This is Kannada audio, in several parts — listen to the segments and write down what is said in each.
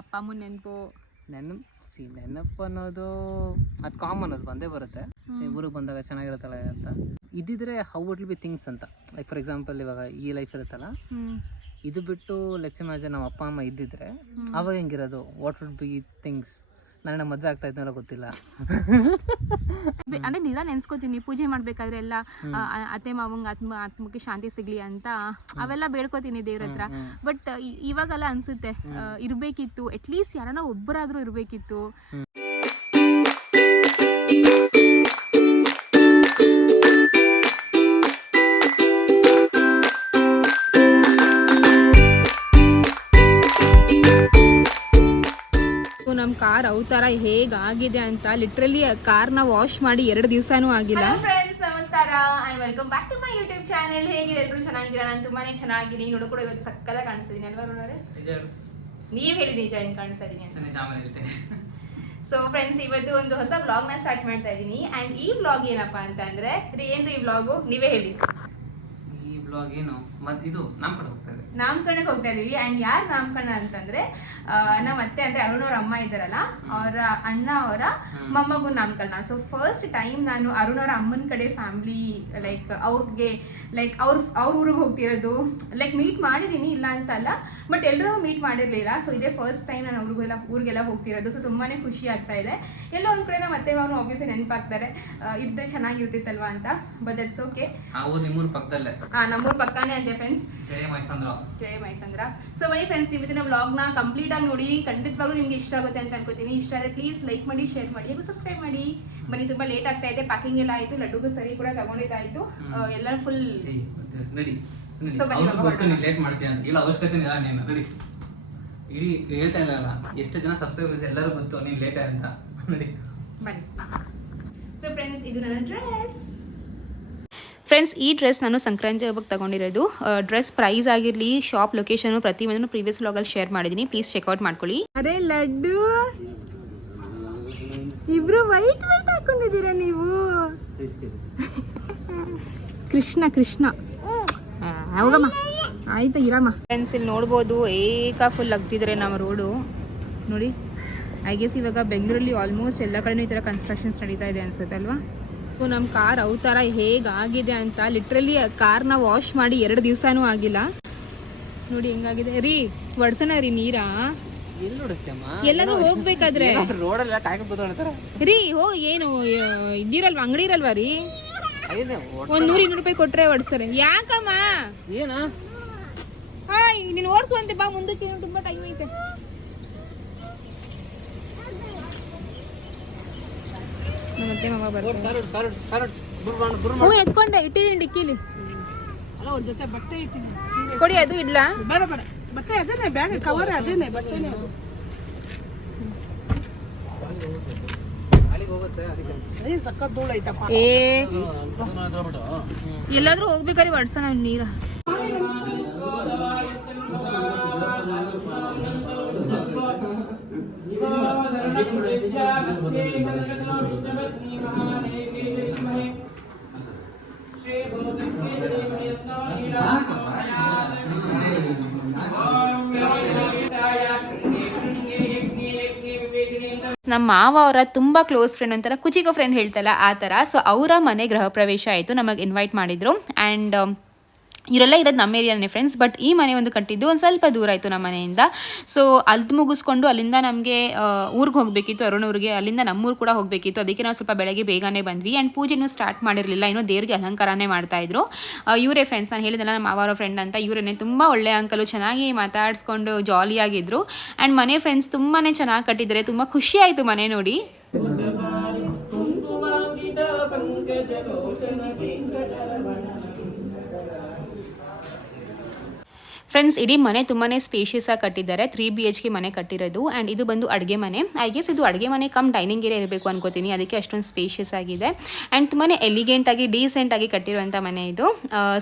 ಅಪ್ಪ ಅಮ್ಮ ನೆನಪು? ನೆನಪು ಸಿ ನೆನಪು ಅನ್ನೋದು ಅದು ಕಾಮನ್ ಅದು ಬಂದೇ ಬರುತ್ತೆ. ಊರಿಗೆ ಬಂದಾಗ ಚೆನ್ನಾಗಿರುತ್ತಲ್ಲ ಅಂತ. ಇದ್ದಿದ್ರೆ ಹೌ ವುಡ್ ಬಿ ಥಿಂಗ್ಸ್ ಅಂತ. ಲೈಕ್ ಫಾರ್ ಎಕ್ಸಾಂಪಲ್ ಇವಾಗ ಈ ಲೈಫ್ ಇರುತ್ತಲ್ಲ? ಇದು ಬಿಟ್ಟು ಲೆಟ್ಸ್ ಇಮ್ಯಾಜಿನ್ ನಮ್ಮ ಅಪ್ಪ ಅಮ್ಮ ಇದ್ದಿದ್ರೆ ಅವಾಗ ಹೆಂಗಿರೋದು? ವಾಟ್ ವುಡ್ ಬಿ ಥಿಂಗ್ಸ್ ನನ್ನ ಮದ್ವೆ ಆಗ್ತಾ ಇದ್ನಲ್ಲ ಗೊತ್ತಿಲ್ಲ. ಅಂದ್ರೆ ನಿಧಾನ ನೆನ್ಸ್ಕೋತೀನಿ ಪೂಜೆ ಮಾಡ್ಬೇಕಾದ್ರೆ ಎಲ್ಲ ಅತ್ತೆ ಮಾವಂಗ ಆತ್ಮ ಆತ್ಮಕ್ಕೆ ಶಾಂತಿ ಸಿಗ್ಲಿ ಅಂತ ಅವೆಲ್ಲ ಬೇಡ್ಕೋತೀನಿ ದೇವ್ರ ಹತ್ರ. ಬಟ್ ಇವಾಗೆಲ್ಲ ಅನ್ಸುತ್ತೆ ಇರ್ಬೇಕಿತ್ತು ಅಟ್ಲೀಸ್ಟ್ ಯಾರನ್ನ ಒಬ್ಬರಾದ್ರೂ ಇರ್ಬೇಕಿತ್ತು. ನಮ್ಮ ಕಾರ್ ಅವತಾರ ಹೇಗಾಗಿದೆ ಅಂತ ಲಿಟ್ರಲಿ ಕಾರ್ನ ವಾಶ್ ಮಾಡಿ ಎರಡು ದಿವಸನೂ ಆಗಿಲ್ಲ. ಫ್ರೆಂಡ್ಸ್ ನಮಸ್ಕಾರ. And welcome back to my YouTube channel ಹೇಗಿದೆ ಎಲ್ಲರೂ ಚೆನ್ನಾಗಿರ ನಾನು ತುಂಬಾನೇ ಚೆನ್ನಾಗಿದ್ದೀನಿ. ನೋಡು ಕೂಡ ಇವತ್ತು ಸಕ್ಕದ ಕಾಣಿಸ್ತಿದ್ದೀನಿ ಅಲ್ವಾ ರೋಣವ್ರೆ ನೀವ್ ಹೇಳಿ ನಿಜ ಏನ್ ಕಾಣಿಸ್ತಾ ಇದೀನಿ ಸೊ ಫ್ರೆಂಡ್ಸ್ ಇವತ್ತು ಒಂದು ಹೊಸ ಬ್ಲಾಗ್ನ ಸ್ಟಾರ್ಟ್ ಮಾಡ್ತಾ ಇದ್ದೀನಿ ಅಂಡ್ ಈ ವ್ಲಾಗ್ ಏನಪ್ಪಾ ಅಂತ ಅಂದ್ರೆ ರೀ ಏನ್ರಿ ಈ ವ್ಲಾಗು ನೀವೇ ಹೇಳಿ. ಈ ಬ್ಲಾಗ್ ಏನು? ಮತ್ ಇದು ನಮ್ಮ ಕಡೆ ನಾಮಕರಣಕ್ಕೆ ಹೋಗ್ತಾ ಇದೀವಿ. ಅಂಡ್ ಯಾರ್ ನಾಮಕರಣ ಅಂತಂದ್ರೆ ನಮ್ಮ ಅತ್ತೆ ಅಂದ್ರೆ ಅರುಣ್ ಅವ್ರ ಅಮ್ಮ ಇದಾರಲ್ಲ ಅವರ ಅಣ್ಣ ಅವರ ಮೊಮ್ಮಗು ನಾಮಕರಣ. ಸೊ ಫಸ್ಟ್ ಟೈಮ್ ನಾನು ಅರುಣ್ ಅವ್ರ ಅಮ್ಮನ ಕಡೆ ಫ್ಯಾಮಿಲಿ ಲೈಕ್ ಅವ್ರಿಗೆ ಲೈಕ್ ಅವ್ರ ಅವ್ರ ಊರಿಗೆ ಹೋಗ್ತಿರೋದು ಲೈಕ್ ಮೀಟ್ ಮಾಡಿದೀನಿ ಇಲ್ಲ ಅಂತ ಅಲ್ಲ ಬಟ್ ಎಲ್ಲರೂ ಮೀಟ್ ಮಾಡಿರ್ಲಿಲ್ಲ. ಸೊ ಇದೇ ಫಸ್ಟ್ ಟೈಮ್ ನಾನು ಅವ್ರಿಗೆಲ್ಲ ಊರಿಗೆಲ್ಲ ಹೋಗ್ತಿರೋದು. ಸೊ ತುಂಬಾನೇ ಖುಷಿ ಆಗ್ತಾ ಇದೆ. ಎಲ್ಲ ಒಂದ್ ಕಡೆ ನಮ್ಮ ಅತ್ತೆ ಅವ್ರು ಆಬ್ವಿಯಸ್ಲಿ ನೆನಪಾಗ್ತಾರೆ. ಇದ್ರೆ ಚೆನ್ನಾಗಿರ್ತಿತ್ತಲ್ವಾ ಅಂತ ಬಟ್ ದಟ್ಸ್ ಓಕೆ ಆ ಊರು ನಿಮ್ಮೂರ ಪಕ್ಕದಲ್ಲೇ. ನಮ್ಮೂರ್ ಪಕ್ಕಾನೇ ಅಂತೆ friends Jaya Maisandra Jaya Maisandra. So my friends ಇವತ್ತಿನ ವ್ಲಾಗ್ನ ನ ಕಂಪ್ಲೀಟ್ ಆಗಿ ನೋಡಿ. ಖಂಡಿತವಾಗ್ಲೂ ನಿಮ್ಗೆ ಇಷ್ಟ ಆಗುತ್ತೆ ಅಂತ ಅನ್ಕೋತೀನಿ. ಇಷ್ಟ ಆದರೆ ಪ್ಲೀಸ್ ಲೈಕ್ ಮಾಡಿ ಶೇರ್ ಮಾಡಿ ಹಾಗೂ ಸಬ್ಸ್ಕ್ರೈಬ್ ಮಾಡಿ. ಬನ್ನಿ ತುಂಬಾ ಲೇಟ್ ಆಗ್ತಾ ಇದೆ. ಪ್ಯಾಕಿಂಗ್ ಎಲ್ಲ ಆಯ್ತು. ಲಡ್ಡುಗೂ ಸರಿ ಕೂಡ ತಗೊಂಡಿದ್ದಾಯ್ತು. ಎಲ್ಲ ಫುಲ್ ಬನ್ನಿ, ಲೇಟ್ ಮಾಡ್ತೀಯ ಅಂತ. ಇಲ್ಲ ಅವಶ್ಯಕತೆ ಇಲ್ಲ ನೀನು. ನಡಿ. ಇಡೀ ಹೇಳ್ತಾ ಇಲ್ಲ ಎಷ್ಟು ಜನ ಸಬ್ಸ್ಕ್ರೈಬರ್ಸ್ ಎಲ್ಲರೂ ಗೊತ್ತು ನೀನ್ ಲೇಟ್ ಅಂತ. ನಡಿ. ಬನ್ನಿ. ಸೊ ಫ್ರೆಂಡ್ಸ್ ಇದು ನನ್ನ ಡ್ರೆಸ್ ಫ್ರೆಂಡ್ಸ್ ಈ ಡ್ರೆಸ್ ನಾನು ಸಂಕ್ರಾಂತಿ ಹಬ್ಬಕ್ಕೆ ತಗೊಂಡಿರೋದು. ಡ್ರೆಸ್ ಪ್ರೈಸ್ ಆಗಿರಲಿ ಶಾಪ್ ಲೊಕೇಶನು ಪ್ರತಿಯೊಂದನ್ನು ಪ್ರೀವಿಯಸ್ ವ್ಲಾಗಲ್ಲಿ ಶೇರ್ ಮಾಡಿದ್ದೀನಿ ಪ್ಲೀಸ್ ಚೆಕ್ಔಟ್ ಮಾಡ್ಕೊಳ್ಳಿ. ಅರೆ ಲಡ್ಡು. ಇಬ್ರು ವೈಟ್ ವೈಟ್ ಹಾಕೊಂಡಿದ್ದೀರಾ ನೀವು? ಕೃಷ್ಣ ಕೃಷ್ಣ. ಹೌದಮ್ಮ ಹೋಗಮ್ಮ. ಆಯ್ತಾ ಇರಮ್ಮ ಫ್ರೆಂಡ್ಸ್ ಇಲ್ಲಿ ನೋಡ್ಬೋದು ಏಕ ಫುಲ್ ಆಗ್ತಿದ್ರೆ ನಮ್ಮ ರೋಡು ನೋಡಿ ಐ ಗೆಸ್ ಇವಾಗ ಬೆಂಗಳೂರಲ್ಲಿ ಆಲ್ಮೋಸ್ಟ್ ಎಲ್ಲ ಕಡೆನೂ ಈ ಥರ ಕನ್ಸ್ಟ್ರಕ್ಷನ್ಸ್ ನಡೀತಾ ಇದೆ ಅನ್ಸುತ್ತೆ ಅಲ್ವಾ? ನಮ್ಮ ಕಾರ್ ಅವತಾರ ಹೇಗಾಗಿದೆ ಅಂತ ಲಿಟ್ರಲಿ ಕಾರ್ನ ವಾಶ್ ಮಾಡಿ ಎರಡು ದಿವಸನೂ ಆಗಿಲ್ಲ. ನೋಡಿ ಹೆಂಗಾಗಿದೆ. ರೀ ಒಡ್ಸೋಣ ರೀ ನೀರಾ? ಎಲ್ಲರೂ ಹೋಗ್ಬೇಕಾದ್ರೆ? ರೀ ಹೋ ಏನು ಇದಿರಲ್ವಾ ಅಂಗಡಿ ಇರಲ್ವಾ ರೀ? ಒಂದ್ ನೂರ ಇನ್ನೂರು ರೂಪಾಯಿ ಕೊಟ್ರೆ ಒಡ್ಸರ. ಯಾಕಮ್ಮ? ಏನ? ಹಾಯ್ ನೀನ್ ಓಡಿಸುವಂತೆ ಬಾ ಮುಂದಕ್ಕೆ ತುಂಬಾ ಟೈಮ್ ಐತೆ. ನಮ್ಮ ಮಗ ಬರ್ತೀನಿ. ಹೂ ಎತ್ಕೊಂಡೆ ಇಟ್ಟಿದ್ದೀನಿ ಡಿಕ್ಕಿಲಿ. ಕೊಡಿ ಅದು ಇಡ್ಲಾ? ಬೇಡ ಬೇಡ. ಬಟ್ಟೆ ಅದೇನೆ ಬ್ಯಾಗ್ ಕವರ್ ಅದೇನೆ ಬಟ್ಟೆನೆ ಎಲ್ಲಾದ್ರೂ ಹೋಗ್ಬೇಕಾದ್ರೆ ಒಡ್ಸೋಣ ನೀರ? ನಮ್ಮ ಮಾವ ಅವರ ತುಂಬಾ ಕ್ಲೋಸ್ ಫ್ರೆಂಡ್ ಒಂಥರ ಕುಚಿಕೋ ಫ್ರೆಂಡ್ ಹೇಳ್ತಲ್ಲ ಆ ಥರ. ಸೊ ಅವರ ಮನೆ ಗೃಹ ಪ್ರವೇಶ ಆಯಿತು. ನಮಗೆ ಇನ್ವೈಟ್ ಮಾಡಿದ್ರು. ಆ್ಯಂಡ್ ಇವರೆಲ್ಲ ಇರೋದು ನಮ್ಮ ಏರಿಯಾನೇ ಫ್ರೆಂಡ್ಸ್ ಬಟ್ ಈ ಮನೆ ಒಂದು ಕಟ್ಟಿದ್ದು ಒಂದು ಸ್ವಲ್ಪ ದೂರ ಆಯಿತು ನಮ್ಮ ಮನೆಯಿಂದ. ಸೊ ಅಲ್ಲಿ ಮುಗಿಸ್ಕೊಂಡು ಅಲ್ಲಿಂದ ನಮಗೆ ಊರಿಗೆ ಹೋಗಬೇಕಿತ್ತು ಅರುಣ್ ಊರಿಗೆ ಅಲ್ಲಿಂದ ನಮ್ಮೂರು ಕೂಡ ಹೋಗಬೇಕಿತ್ತು. ಅದಕ್ಕೆ ನಾವು ಸ್ವಲ್ಪ ಬೆಳಗ್ಗೆ ಬೇಗನೆ ಬಂದ್ವಿ. ಆ್ಯಂಡ್ ಪೂಜೆನೂ ಸ್ಟಾರ್ಟ್ ಮಾಡಿರಲಿಲ್ಲ. ಇನ್ನೂ ದೇವ್ರಿಗೆ ಅಲಂಕಾರನೇ ಮಾಡ್ತಾ ಇದ್ರು. ಆ, ಇವರೇ ಫ್ರೆಂಡ್ಸ್ ನಾನು ಹೇಳಿದೆಲ್ಲ ನಮ್ಮ ಮಾವರ ಫ್ರೆಂಡ್ ಅಂತ. ಇವರೇ ತುಂಬ ಒಳ್ಳೆ ಅಂಕಲು ಚೆನ್ನಾಗಿ ಮಾತಾಡಿಸ್ಕೊಂಡು ಜಾಲಿಯಾಗಿದ್ರು ಆ್ಯಂಡ್ ಮನೆ ಫ್ರೆಂಡ್ಸ್ ತುಂಬಾ ಚೆನ್ನಾಗಿ ಕಟ್ಟಿದ್ದಾರೆ. ತುಂಬ ಖುಷಿ ಆಯಿತು ಮನೆ ನೋಡಿ. ಫ್ರೆಂಡ್ಸ್ ಇಡೀ ಮನೆ ತುಂಬಾ ಸ್ಪೇಷಿಯಸ್ ಆಗಿ ಕಟ್ಟಿದ್ದಾರೆ. ತ್ರೀ ಬಿ ಎಚ್ ಕೆ ಮನೆ ಕಟ್ಟಿರೋದು. ಆ್ಯಂಡ್ ಇದು ಬಂದು ಅಡುಗೆ ಮನೆ. ಐ ಗೆಸ್ ಇದು ಅಡುಗೆ ಮನೆ ಕಮ್ ಡೈನಿಂಗ್ ಏರಿಯಾ ಇರಬೇಕು ಅನ್ಕೋತೀನಿ. ಅದಕ್ಕೆ ಅಷ್ಟೊಂದು ಸ್ಪೇಷಿಯಸ್ ಆಗಿದೆ. ಆ್ಯಂಡ್ ತುಂಬಾ ಡೀಸೆಂಟ್ ಆಗಿ ಕಟ್ಟಿರುವಂಥ ಮನೆ ಇದು.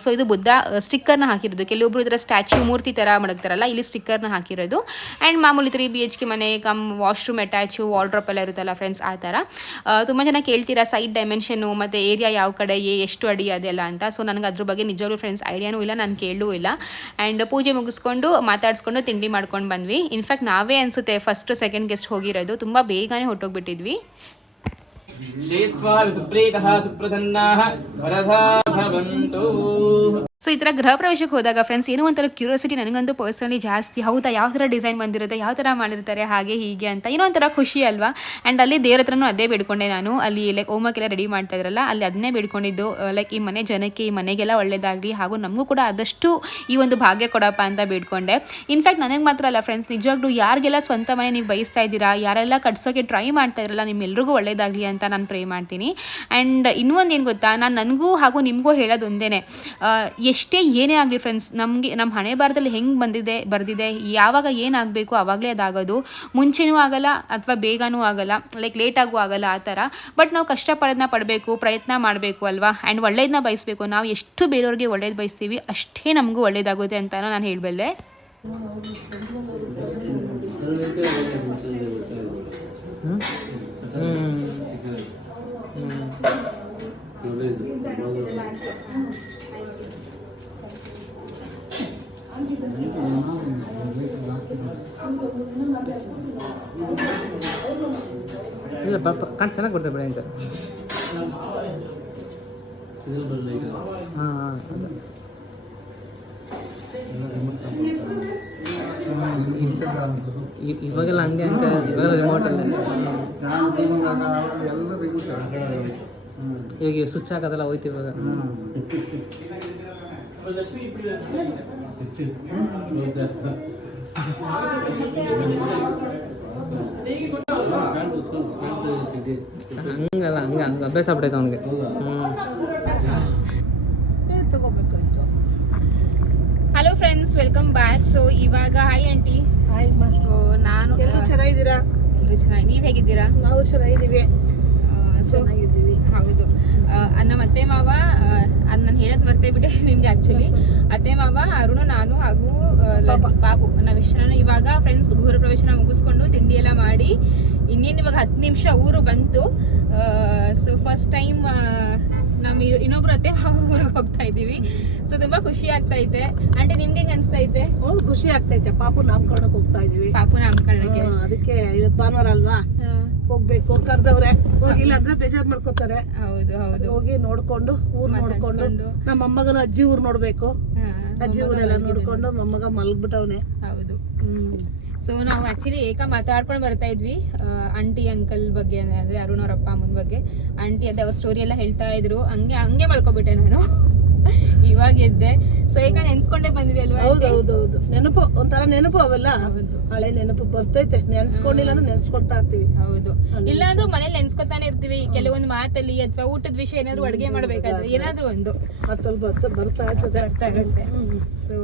ಸೊ ಇದು ಬುದ್ಧ ಸ್ಟಿಕ್ಕರ್ನ ಹಾಕಿರೋದು. ಕೆಲವೊಬ್ರು ಇದರ ಸ್ಟ್ಯಾಚ್ಯೂ ಮೂರ್ತಿ ಥರ ಮಡಗ್ತಾರಲ್ಲ, ಇಲ್ಲಿ ಸ್ಟಿಕ್ಕರ್ನ ಹಾಕಿರೋದು. ಆ್ಯಂಡ್ ಮಾಮೂಲಿ ತ್ರೀ ಬಿ ಎಚ್ ಕೆ ಮನೆ ಕಮ್ ವಾಶ್ರೂಮ್ ಅಟ್ಯಾಚು ವಾಲ್ಡ್ರಾಪ್ ಎಲ್ಲ ಇರುತ್ತಲ್ಲ ಫ್ರೆಂಡ್ಸ್ ಆ ಥರ ತುಂಬ ಜನ ಕೇಳ್ತೀರಾ ಸೈಡ್ ಡೈಮೆನ್ಷನು ಮತ್ತು ಏರಿಯಾ ಯಾವ ಕಡೆ ಎಷ್ಟು ಅಡಿ ಅದೆಲ್ಲ ಅಂತ. ಸೊ ನನಗೆ ಅದ್ರ ಬಗ್ಗೆ ನಿಜವಾಗ್ಲೂ ಫ್ರೆಂಡ್ಸ್ ಐಡಿಯಾನೂ ಇಲ್ಲ. ನಾನು ಕೇಳೂ ಇಲ್ಲ. ಆ್ಯಂಡ್ ಪೂಜೆ ಮುಗಿಸ್ಕೊಂಡು ಮಾತಾಡಿಸ್ಕೊಂಡು ತಿಂಡಿ ಮಾಡ್ಕೊಂಡು ಬಂದ್ವಿ. ಇನ್ಫ್ಯಾಕ್ಟ್ ನಾವೇ ಅನಿಸುತ್ತೆ ಫಸ್ಟ್ ಸೆಕೆಂಡ್ ಗೆಸ್ಟ್ ಹೋಗಿರೋದು. ತುಂಬ ಬೇಗನೆ ಹೊಟ್ಟೋಗ್ಬಿಟ್ಟಿದ್ವಿ ಸೊ ಈ ಥರ ಗೃಹ ಪ್ರವೇಶಕ್ಕೆ ಹೋದಾಗ ಫ್ರೆಂಡ್ಸ್ ಏನೋ ಒಂಥರ ಕ್ಯೂರಿಯಾಸಿಟಿ ನನಗಂತೂ ಪರ್ಸನಲಿ ಜಾಸ್ತಿ, ಹೌದಾ, ಯಾವ ತರ ಡಿಸೈನ್ ಬಂದಿರುತ್ತೆ, ಯಾವ ಥರ ಮಾಡಿರ್ತಾರೆ, ಹಾಗೆ, ಹೀಗೆ ಅಂತ. ಏನೋ ಒಂಥರ ಖುಷಿ ಅಲ್ವಾ? ಅಂಡ್ ಅಲ್ಲಿ ದೇವ್ರ ಹತ್ರನೂ ಅದೇ ಬಿಡ್ಕೊಂಡೆ ನಾನು. ಅಲ್ಲಿ ಲೈಕ್ ಹೋಮ್ವರ್ಕ್ ಎಲ್ಲ ರೆಡಿ ಮಾಡ್ತಾ ಇದ್ರಲ್ಲ, ಅಲ್ಲಿ ಅದನ್ನೇ ಬಿಡ್ಕೊಂಡಿದ್ದು ಲೈಕ್ ಈ ಮನೆ ಜನಕ್ಕೆ, ಈ ಮನೆಗೆಲ್ಲ ಒಳ್ಳೇದಾಗಲಿ, ಹಾಗೂ ನಮಗೂ ಕೂಡ ಆದಷ್ಟು ಈ ಒಂದು ಭಾಗ್ಯ ಕೊಡಪ್ಪ ಅಂತ ಬಿಡ್ಕೊಂಡೆ. ಇನ್ಫ್ಯಾಕ್ಟ್ ನನಗೆ ಮಾತ್ರ ಅಲ್ಲ ಫ್ರೆಂಡ್ಸ್ ನಿಜವಾಗ್ಲೂ ಯಾರಿಗೆಲ್ಲ ಸ್ವಂತ ಮನೆ ನೀವು ಬಯಸ್ತಾ ಇದ್ದೀರಾ, ಯಾರೆಲ್ಲ ಕಟ್ಸೋಕ್ಕೆ ಟ್ರೈ ಮಾಡ್ತಾ ಇರಲ್ಲ ನಿಮ್ಮೆಲ್ಲರಿಗೂ ಒಳ್ಳೇದಾಗಲಿ ಅಂತ ನಾನು ಪ್ರೇ ಮಾಡ್ತೀನಿ. ಆ್ಯಂಡ್ ಇನ್ನೂ ಒಂದು ಏನು ಗೊತ್ತಾ, ನಾನು ನನಗೂ ಹಾಗೂ ನಿಮಗೂ ಹೇಳೋದು ಒಂದೇ ಎಷ್ಟೇ ಏನೇ ಆಗಲಿ ಫ್ರೆಂಡ್ಸ್ ನಮಗೆ ನಮ್ಮ ಹಣೆ ಭಾರತದಲ್ಲಿ ಹೆಂಗೆ ಬಂದಿದೆ, ಬರೆದಿದೆ, ಯಾವಾಗ ಏನಾಗಬೇಕು ಆವಾಗಲೇ ಅದಾಗೋದು. ಮುಂಚೆನೂ ಆಗಲ್ಲ, ಅಥವಾ ಬೇಗನೂ ಆಗಲ್ಲ ಲೈಕ್ ಲೇಟಾಗೂ ಆಗಲ್ಲ ಆ ಥರ. ಬಟ್ ನಾವು ಕಷ್ಟಪಡೋದನ್ನ ಪಡಬೇಕು, ಪ್ರಯತ್ನ ಮಾಡಬೇಕು ಅಲ್ವಾ? ಆ್ಯಂಡ್ ಒಳ್ಳೆಯದನ್ನ ಬಯಸಬೇಕು. ನಾವು ಎಷ್ಟು ಬೇರೆಯವ್ರಿಗೆ ಒಳ್ಳೇದು ಬಯಸ್ತೀವಿ, ಅಷ್ಟೇ ನಮಗೂ ಒಳ್ಳೇದಾಗುತ್ತೆ ಅಂತ ನಾನು ಹೇಳಬಲ್ಲೆ. ಇಲ್ಲ ಪಾಪ ಕಾಣ್ ಚೆನ್ನಾಗಿ ಕೊಡ್ತಾರೆ ಬ್ಯಾಂಕ್ ಹಾಂ ಹಾಂ ಇವಾಗೆಲ್ಲ ಹಂಗೆ ಹಂಗೆ ಇವಾಗೆಲ್ಲ ರಿಮೋಟಲ್ಲೇ ಇವಾಗ ಸ್ವಿಚ್ ಹಾಕೋದೆಲ್ಲ ಹೋಯ್ತು ಇವಾಗ. ಹಂಗಲ್ಲ ಹಂಗ ಹಂಗೆ ಅಭ್ಯಾಸ ಆಗ್ಬಿಟ್ಟೈತೆ ಅವನಿಗೆ. Hello friends welcome back so ಇವಾಗ ಹಾಯ್ ಆಂಟಿ ಹಾಯ್ ಮಸ್ ಸೊ ನಾನು ಎಲ್ಲರೂ ಚೆನ್ನಾಗಿದ್ದೀರಾ? ಎಲ್ಲರೂ ಚೆನ್ನಾಗಿ ನೀವು ಹೇಗಿದ್ದೀರಾ? ನಾವು ಚೆನ್ನಾಗಿದ್ದೀವಿ. ಸೊ ಚೆನ್ನಾಗಿದ್ದೀವಿ. ಹೌದು. ನಮ್ಮ ಅತ್ತೆ ಮಾವ ಅದ್ ನಾನು ಹೇಳೋದು ಮರ್ತೇ ಬಿಟ್ಟೆ ನಿಮ್ಗೆ ಆಕ್ಚುಲಿ ಅತ್ತೆ ಮಾವ ಅರುಣು ನಾನು ಹಾಗೂ ಬಾಬು ನಾವ್ ಪಾಪ. ಪಾಪು. ನಾವಿಷ್ಟು ಜನ ಇವಾಗ ಫ್ರೆಂಡ್ಸ್ ಗೃಹ ಪ್ರವೇಶನ ಮುಗಿಸ್ಕೊಂಡು ತಿಂಡಿ ಎಲ್ಲ ಮಾಡಿ ಇನ್ನೇನು ಇವಾಗ ಹತ್ತು ನಿಮಿಷ ಊರು ಬಂತು. ಸೊ ಫಸ್ಟ್ ಟೈಮ್ ನಮ್ಮ ಇನ್ನೊಬ್ರು ಅತ್ತೆ ಮಾವ ಊರಿಗೆ ಹೋಗ್ತಾ ಇದ್ದೀವಿ. ಸೊ ತುಂಬಾ ಖುಷಿ ಆಗ್ತಾ ಐತೆ ಆಂಟಿ ನಿಮ್ಗೆ ಹೆಂಗ್ ಅನ್ಸ್ತಾ ಐತೆ ಖುಷಿ ಆಗ್ತೈತೆ ಪಾಪು ನಾಮಕರಣಕ್ಕೆ ಹೋಗ್ತಾ ಇದೀವಿ ಪಾಪು ನಾಮಕರಣಕ್ಕೆ. ಅದಕ್ಕೆ ಇವತ್ತು ಭಾನುವಾರ ಅಲ್ವಾ? ಹೋಗ್ಬೇಕು ಕರ್ದವ್ರೆ. ಹೋಗಿಲ್ಲ ಅಂದ್ರೆ ಬೇಜಾರ್ ಮಾಡ್ಕೋತಾರೆ. ಹೌದು ಹೌದು. ಹೋಗಿ ನೋಡ್ಕೊಂಡು ಊರ್ ನೋಡ್ಕೊಂಡು. ನಮ್ಮ ಅಮ್ಮಗನ ಅಜ್ಜಿ ಊರ್ ನೋಡ್ಬೇಕು. ಅಜ್ಜಿ ಊರೆಲ್ಲ. ನೋಡ್ಕೊಂಡು ಮೊಮ್ಮಗ ಮಲ್ಗ್ಬಿಟ್ಟವ್ನೆ. ಹೌದು. ಹ್ಮ್. ಸೊ ನಾವು ಆಕ್ಚುಲಿ ಏಕ ಮಾತಾಡ್ಕೊಂಡು ಬರ್ತಾ ಇದ್ವಿ ಆಂಟಿ ಅಂಕಲ್ ಬಗ್ಗೆ ಅಂದ್ರೆ ಅರುಣ್ ಅವ್ರ ಅಪ್ಪ ಅಮ್ಮನ ಬಗ್ಗೆ. ಆಂಟಿ ಅದೇ ಅವ್ರ ಸ್ಟೋರಿ ಎಲ್ಲ ಹೇಳ್ತಾ ಇದ್ರು. ಹಂಗೆ ಹಂಗೆ ಮಲ್ಕೊಬಿಟ್ಟೆ ನಾನು. ಇವಾಗ ಎದ್ದೆ. ಸೊ ಈಗ ನೆನ್ಸ್ಕೊಂಡೆ ಬಂದಿದೆ ಅಲ್ವಾ ಹೌದು ಹೌದು ಹೌದು ನೆನಪು ಒಂಥರ ನೆನಪು ಅವೆಲ್ಲ. ಹಳೆ ನೆನಪು ಬರ್ತೈತೆ. ನೆನ್ಸ್ಕೊಂಡಿಲ್ಲ ಅಂದ್ರೆ ನೆನ್ಸ್ಕೊಳ್ತಾ ಇರ್ತೀವಿ. ಹೌದು. ಇಲ್ಲಾಂದ್ರೂ ಮನೇಲಿ ನೆನ್ಸ್ಕೊತಾನೆ ಇರ್ತೀವಿ. ಕೆಲವೊಂದು ಮಾತಲ್ಲಿ ಅಥವಾ ಊಟದ ವಿಷಯ ಏನಾದ್ರು ಅಡುಗೆ ಮಾಡ್ಬೇಕಾದ್ರೆ ಏನಾದ್ರೂ ಒಂದು. ಮತ್ತಲ್ಲಿ ಬರ್ತಾ ಬರ್ತಾ ಇರ್ತದೆ. ಬರ್ತಾ ಇರುತ್ತೆ. ಸೊ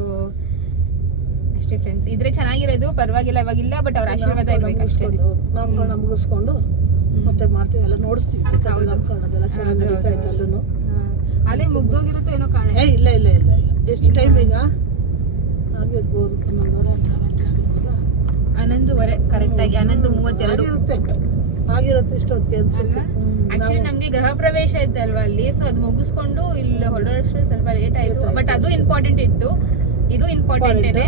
ಅಷ್ಟೇ ಫ್ರೆಂಡ್ಸ್ ಇದ್ರೆ ಚೆನ್ನಾಗಿರೋದು ಪರವಾಗಿಲ್ಲ ಇವಾಗ ಇಲ್ಲ ಬಟ್ ಅವ್ರ ಆಶೀರ್ವಾದ ಇರ್ಬೇಕು ಅಷ್ಟೇ. ಮುಗಿಸ್ಕೊಂಡು ನಮಗಿಸ್ಕೊಂಡು ಮುಗಿಸ್ಕೊಂಡು ಮತ್ತೆ ಮಾಡ್ತೀವಿ. ಎಲ್ಲ ನೋಡಿಸ್ತೀವಿ. ಚೆನ್ನಾಗಿ ನಡೀತಾ ಇತ್ತು ಅಲ್ಲೂ. ಅಲ್ಲೇ ಮುಗ್ದೋಗಿರುತ್ತೋ ಏನೋ ಕಾಣ. ಏ ಇಲ್ಲ ಇಲ್ಲ ಇಲ್ಲ ಇಲ್ಲ. ಎಷ್ಟು ಟೈಮ್ ಈಗ? ಆಗಿರ್ಬೋದು ಹನ್ನೊಂದುವರೆ ಹನ್ನೆರಡು ಗಂಟೆ ಆಗಿರ್ಬೋದಾ? ಹನ್ನೊಂದುವರೆ ಕರೆಕ್ಟ್ ಆಗಿ ಹನ್ನೊಂದು ಮೂವತ್ತೆರಡು ಆಗಿರುತ್ತೆ. ಆಗಿರುತ್ತೆ ಇಷ್ಟೊತ್ತಿಗೆ ಅನ್ಸುತ್ತೆ. ಆಕ್ಚುಲಿ ನಮ್ಗೆ ಗೃಹ ಪ್ರವೇಶ ಇತ್ತಲ್ವಾ ಅಲ್ಲಿ? ಸೊ ಅದು ಮುಗಿಸ್ಕೊಂಡು ಇಲ್ಲಿ ಹೊರಡೋಷ್ಟು ಸ್ವಲ್ಪ ಲೇಟ್ ಆಯ್ತು. ಬಟ್ ಅದು ಇಂಪಾರ್ಟೆಂಟ್ ಇತ್ತು. ಇದು ಇಂಪಾರ್ಟೆಂಟ್